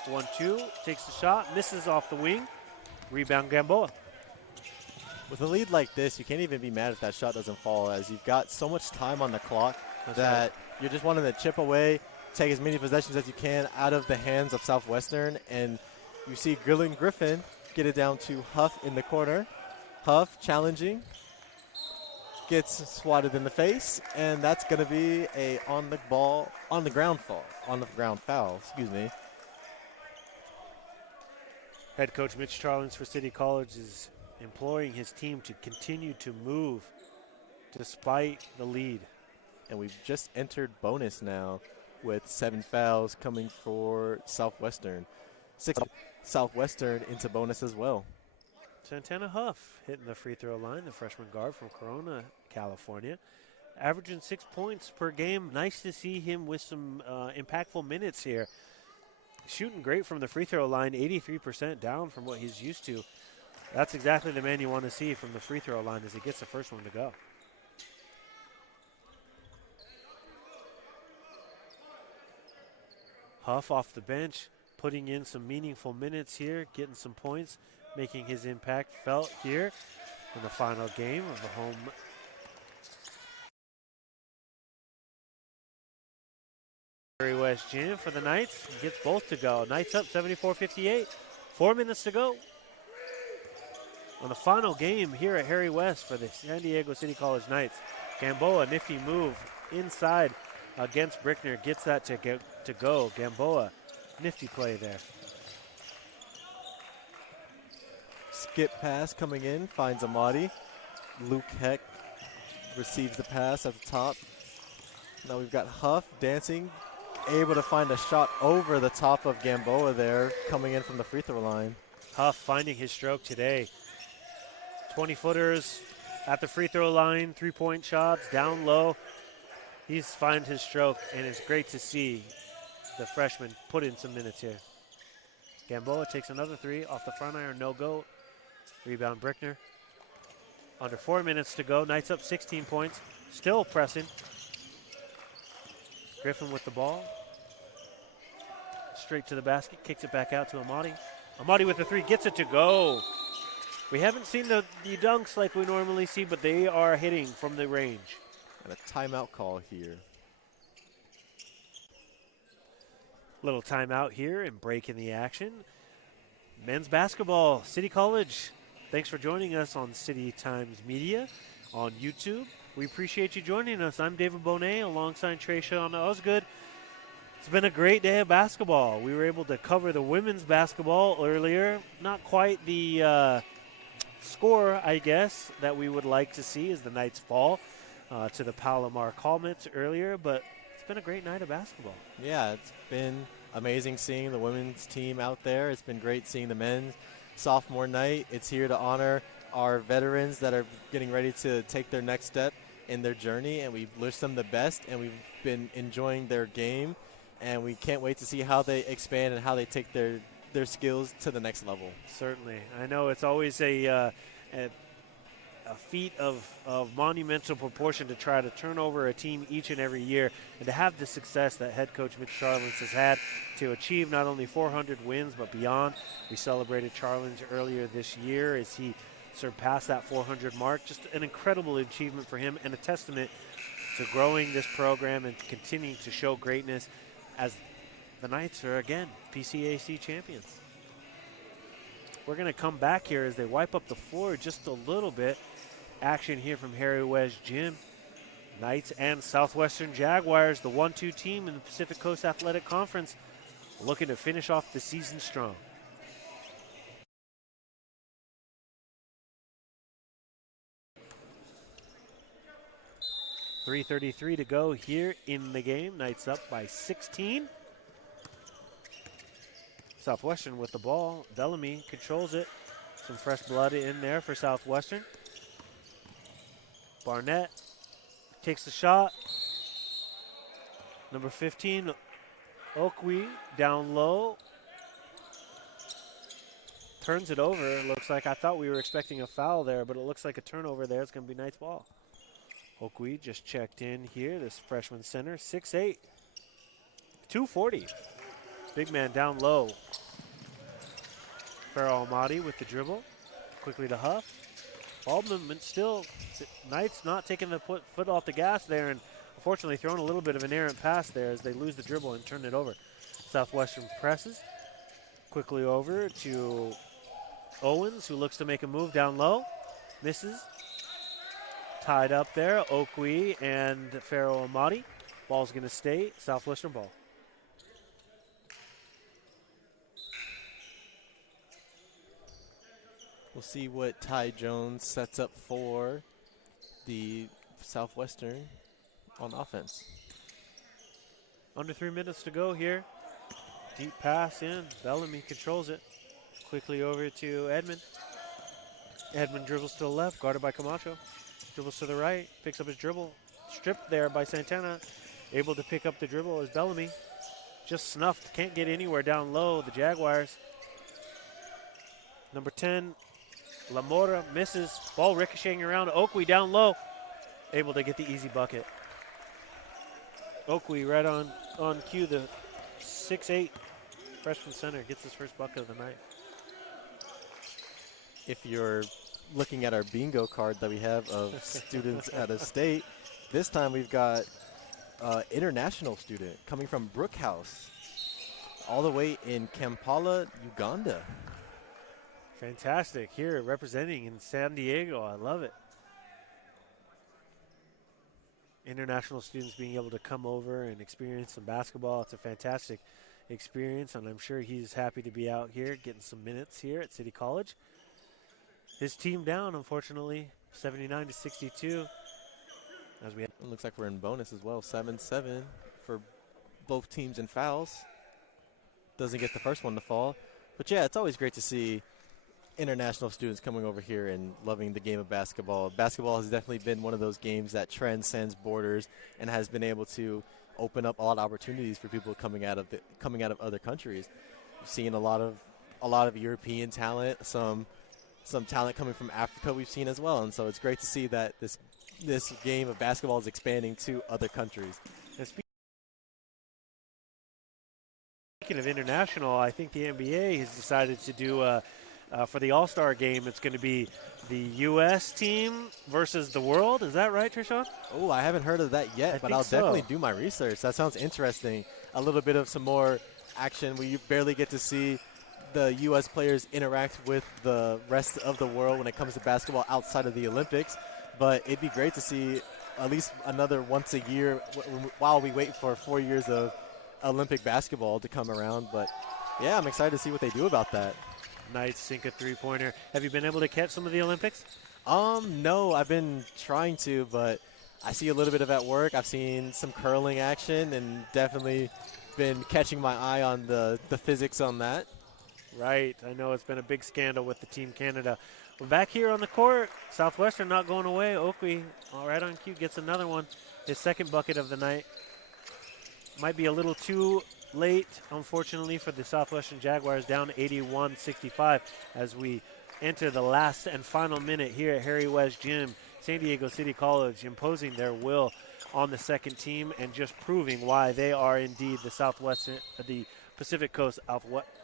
1-2, takes the shot, misses off the wing. Rebound Gamboa. With a lead like this, you can't even be mad if that shot doesn't fall, as you've got so much time on the clock that you're just wanting to chip away, take as many possessions as you can out of the hands of Southwestern, and you see Grilling Griffin get it down to Huff in the corner. Huff challenging, gets swatted in the face, and that's going to be a on the ground foul. Head coach Mitch Charlins for City College is imploring his team to continue to move despite the lead. And we've just entered bonus now with 7 fouls coming for Southwestern. 6 Southwestern into bonus as well. Santana Huff hitting the free throw line, the freshman guard from Corona, California. Averaging 6 points per game. Nice to see him with some impactful minutes here. Shooting great from the free throw line, 83% down from what he's used to. That's exactly the man you want to see from the free throw line as he gets the first one to go. Huff off the bench, putting in some meaningful minutes here, getting some points, making his impact felt here in the final game of the home. Harry West Gym for the Knights, gets both to go. Knights up 74-58, 4 minutes to go. On the final game here at Harry West for the San Diego City College Knights. Gamboa, nifty move inside against Brickner, gets that to go. Gamboa, nifty play there. Skip pass coming in, finds Amadi. Luke Heck receives the pass at the top. Now we've got Huff dancing, able to find a shot over the top of Gamboa there, coming in from the free throw line. Huff finding his stroke today. 20-footers at the free throw line, 3-point shots, down low. He's found his stroke, and it's great to see the freshman put in some minutes here. Gamboa takes another three off the front iron, no go. Rebound Brickner. Under 4 minutes to go. Knights up 16 points. Still pressing. Griffin with the ball. Straight to the basket. Kicks it back out to Amadi. Amadi with the three. Gets it to go. We haven't seen the dunks like we normally see, but they are hitting from the range. And a timeout call here. Little timeout here and break in the action. Men's basketball, City College. Thanks for joining us on City Times Media on YouTube. We appreciate you joining us. I'm David Bohnet alongside Tresean Osgood. It's been a great day of basketball. We were able to cover the women's basketball earlier. Not quite the score, I guess, that we would like to see as the Knights fall to the Palomar Comets earlier, but it's been a great night of basketball. Yeah, it's been amazing seeing the women's team out there. It's been great seeing the men's sophomore night. It's here to honor our veterans that are getting ready to take their next step in their journey, and we wish them the best, and we've been enjoying their game, and we can't wait to see how they expand and how they take their skills to the next level. Certainly. I know it's always a feat of monumental proportion to try to turn over a team each and every year, and to have the success that head coach Mitch Charlins has had to achieve not only 400 wins but beyond. We celebrated Charlins earlier this year as he surpassed that 400 mark. Just an incredible achievement for him and a testament to growing this program and continuing to show greatness as the Knights are, again, PCAC champions. We're going to come back here as they wipe up the floor just a little bit. Action here from Harry West Gym. Knights and Southwestern Jaguars, the 1-2 team in the Pacific Coast Athletic Conference, looking to finish off the season strong. .333 to go here in the game. Knights up by 16. Southwestern with the ball. Bellamy controls it. Some fresh blood in there for Southwestern. Barnett takes the shot. Number 15, Okwi down low. Turns it over. It looks like, I thought we were expecting a foul there, but it looks like a turnover there. It's going to be Knights ball. Okwi just checked in here, this freshman center, 6'8", 240. Big man down low. Farrell Almaty with the dribble. Quickly to Huff. Ball movement still. Knights not taking the foot off the gas there, and unfortunately throwing a little bit of an errant pass there as they lose the dribble and turn it over. Southwestern presses. Quickly over to Owens, who looks to make a move down low. Misses. Tied up there, Okwi and Farrell Almaty. Ball's going to stay Southwestern ball. We'll see what Ty Jones sets up for the Southwestern on offense. Under 3 minutes to go here. Deep pass in. Bellamy controls it. Quickly over to Edmond. Edmond dribbles to the left, guarded by Camacho. Dribbles to the right, picks up his dribble. Stripped there by Santana. Able to pick up the dribble as Bellamy. Just snuffed, can't get anywhere down low, the Jaguars. Number 10, Lamora misses. Ball ricocheting around. Okwi down low. Able to get the easy bucket. Okwi right on cue, the 6'8" freshman center gets his first bucket of the night. If you're looking at our bingo card that we have of students out of state, this time we've got international student coming from Brookhouse, all the way in Kampala, Uganda. Fantastic here representing in San Diego. I love it. International students being able to come over and experience some basketball. It's a fantastic experience, and I'm sure he's happy to be out here getting some minutes here at City College. His team down, unfortunately, 79-62. As we It looks like we're in bonus as well, 7-7 for both teams in fouls. Doesn't get the first one to fall. But yeah, it's always great to see international students coming over here and loving the game of basketball. Basketball has definitely been one of those games that transcends borders and has been able to open up a lot of opportunities for people coming out of other countries. We've seen a lot of a lot of European talent, some talent coming from Africa we've seen as well. And so it's great to see that this game of basketball is expanding to other countries. And speaking of international, I think the NBA has decided to do for the All-Star game, it's going to be the U.S. team versus the world. Is that right, Tresean? Oh, I haven't heard of that yet, but I'll definitely do my research. That sounds interesting. A little bit of some more action where you barely get to see the U.S. players interact with the rest of the world when it comes to basketball outside of the Olympics. But it'd be great to see at least another once a year while we wait for 4 years of Olympic basketball to come around. But, yeah, I'm excited to see what they do about that. Nice sink a three-pointer. Have you been able to catch some of the Olympics? No, I've been trying to, but I see a little bit of at work. I've seen some curling action and definitely been catching my eye on the physics on that. Right. I know it's been a big scandal with the Team Canada. We're back here on the court. Southwestern not going away. Oakley, all right on cue, gets another one. His second bucket of the night. Might be a little too late, unfortunately, for the Southwestern Jaguars, down 81-65 as we enter the last and final minute here at Harry West Gym. San Diego City College imposing their will on the second team and just proving why they are indeed the Pacific Coast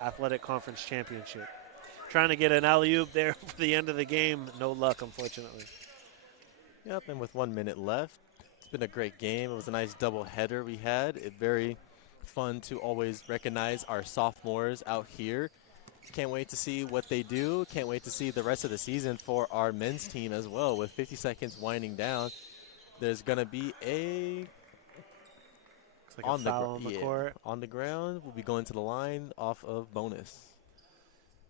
Athletic Conference Championship. Trying to get an alley-oop there for the end of the game. No luck, unfortunately. Yep, and with 1 minute left, it's been a great game. It was a nice doubleheader we had. Very fun to always recognize our sophomores out here. Can't wait to see what they do. Can't wait to see the rest of the season for our men's team as well. With 50 seconds winding down, there's going to be a foul on the court. On the ground. We'll be going to the line off of bonus.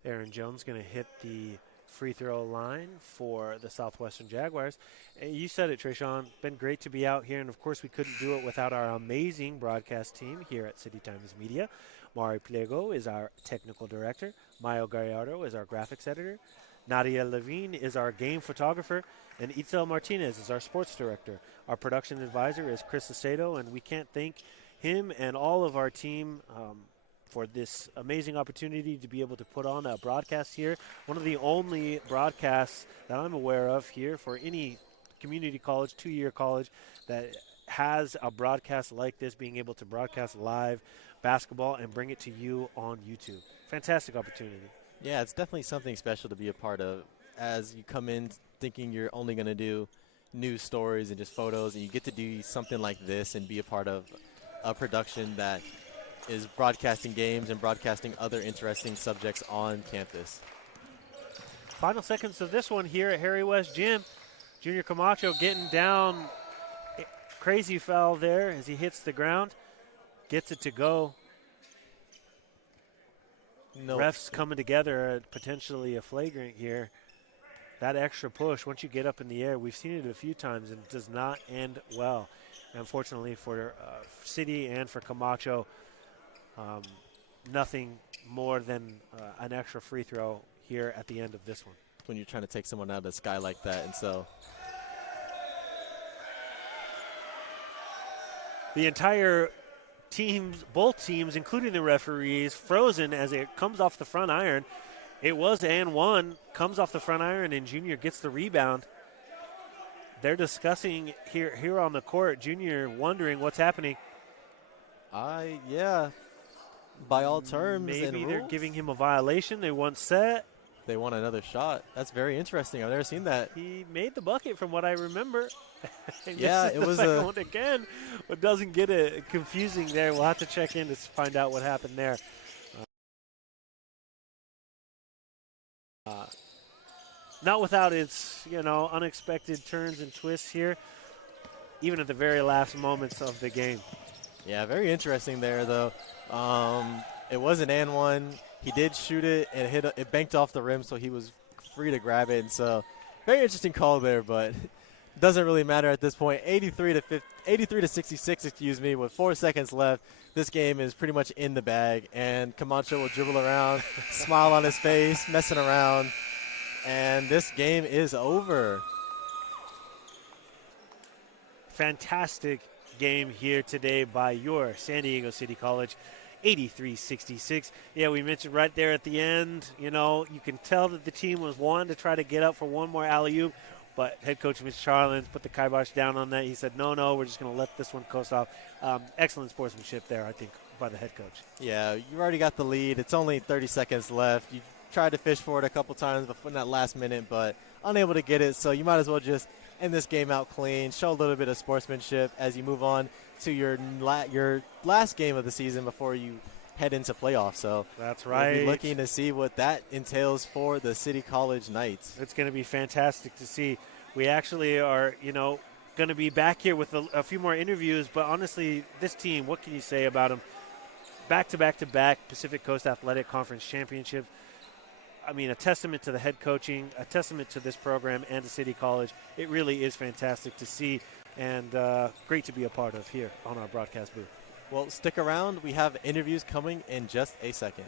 Aaron Jones going to hit the free throw line for the Southwestern Jaguars. And you said it, Tresean. Been great to be out here, and of course we couldn't do it without our amazing broadcast team here at City Times Media. Mari Pliego is our technical director. Mylo Gallardo is our graphics editor. Nadia Lavin is our game photographer, and Itzel Martinez is our sports director. Our production advisor is Chris Acedo, and we can't thank him and all of our team for this amazing opportunity to be able to put on a broadcast here. One of the only broadcasts that I'm aware of here for any community college, two-year college, that has a broadcast like this, being able to broadcast live basketball and bring it to you on YouTube. Fantastic opportunity. Yeah, it's definitely something special to be a part of. As you come in thinking you're only going to do news stories and just photos, and you get to do something like this and be a part of a production that is broadcasting games and broadcasting other interesting subjects on campus. Final seconds of this one here at Harry West Gym. Junior Camacho getting down. Crazy foul there as he hits the ground. Gets it to go. No. Refs coming together, potentially a flagrant here. That extra push, once you get up in the air, we've seen it a few times, and it does not end well. Unfortunately for City and for Camacho, nothing more than an extra free throw here at the end of this one. When you're trying to take someone out of the sky like that, and so the entire teams, both teams, including the referees, frozen as it comes off the front iron. It was and one, comes off the front iron, and Junior gets the rebound. They're discussing here on the court, Junior wondering what's happening. Yeah, by all terms maybe and they're rules, giving him a violation. They want set. they want another shot. That's very interesting. I've never seen that. He made the bucket from what I remember. Yeah, it was a one again, but doesn't get it confusing there. We'll have to check in to find out what happened there. Not without its, unexpected turns and twists here, even at the very last moments of the game. Yeah, very interesting there, though. It was an and one. He did shoot it, and it banked off the rim, so he was free to grab it. And so, very interesting call there, but it doesn't really matter at this point. 83 to 66, with 4 seconds left. This game is pretty much in the bag, and Camacho will dribble around, smile on his face, messing around, and this game is over. Fantastic game here today by your San Diego City College. 83-66. Yeah, we mentioned right there at the end, you can tell that the team was wanting to try to get up for one more alley-oop, but head coach Mr. Charlins put the kibosh down on that. He said, no, we're just going to let this one coast off. Excellent sportsmanship there, I think, by the head coach. Yeah, you already got the lead. It's only 30 seconds left. You tried to fish for it a couple times in that last minute, but unable to get it, so you might as well just end this game out clean, show a little bit of sportsmanship as you move on to your last game of the season before you head into playoffs. So that's right. We'll be looking to see what that entails for the City College Knights. It's going to be fantastic to see. We actually are, going to be back here with a few more interviews, but honestly, this team, what can you say about them? Back-to-back Pacific Coast Athletic Conference championships. I mean, a testament to the head coaching, a testament to this program and to City College. It really is fantastic to see and great to be a part of here on our broadcast booth. Well, stick around. We have interviews coming in just a second.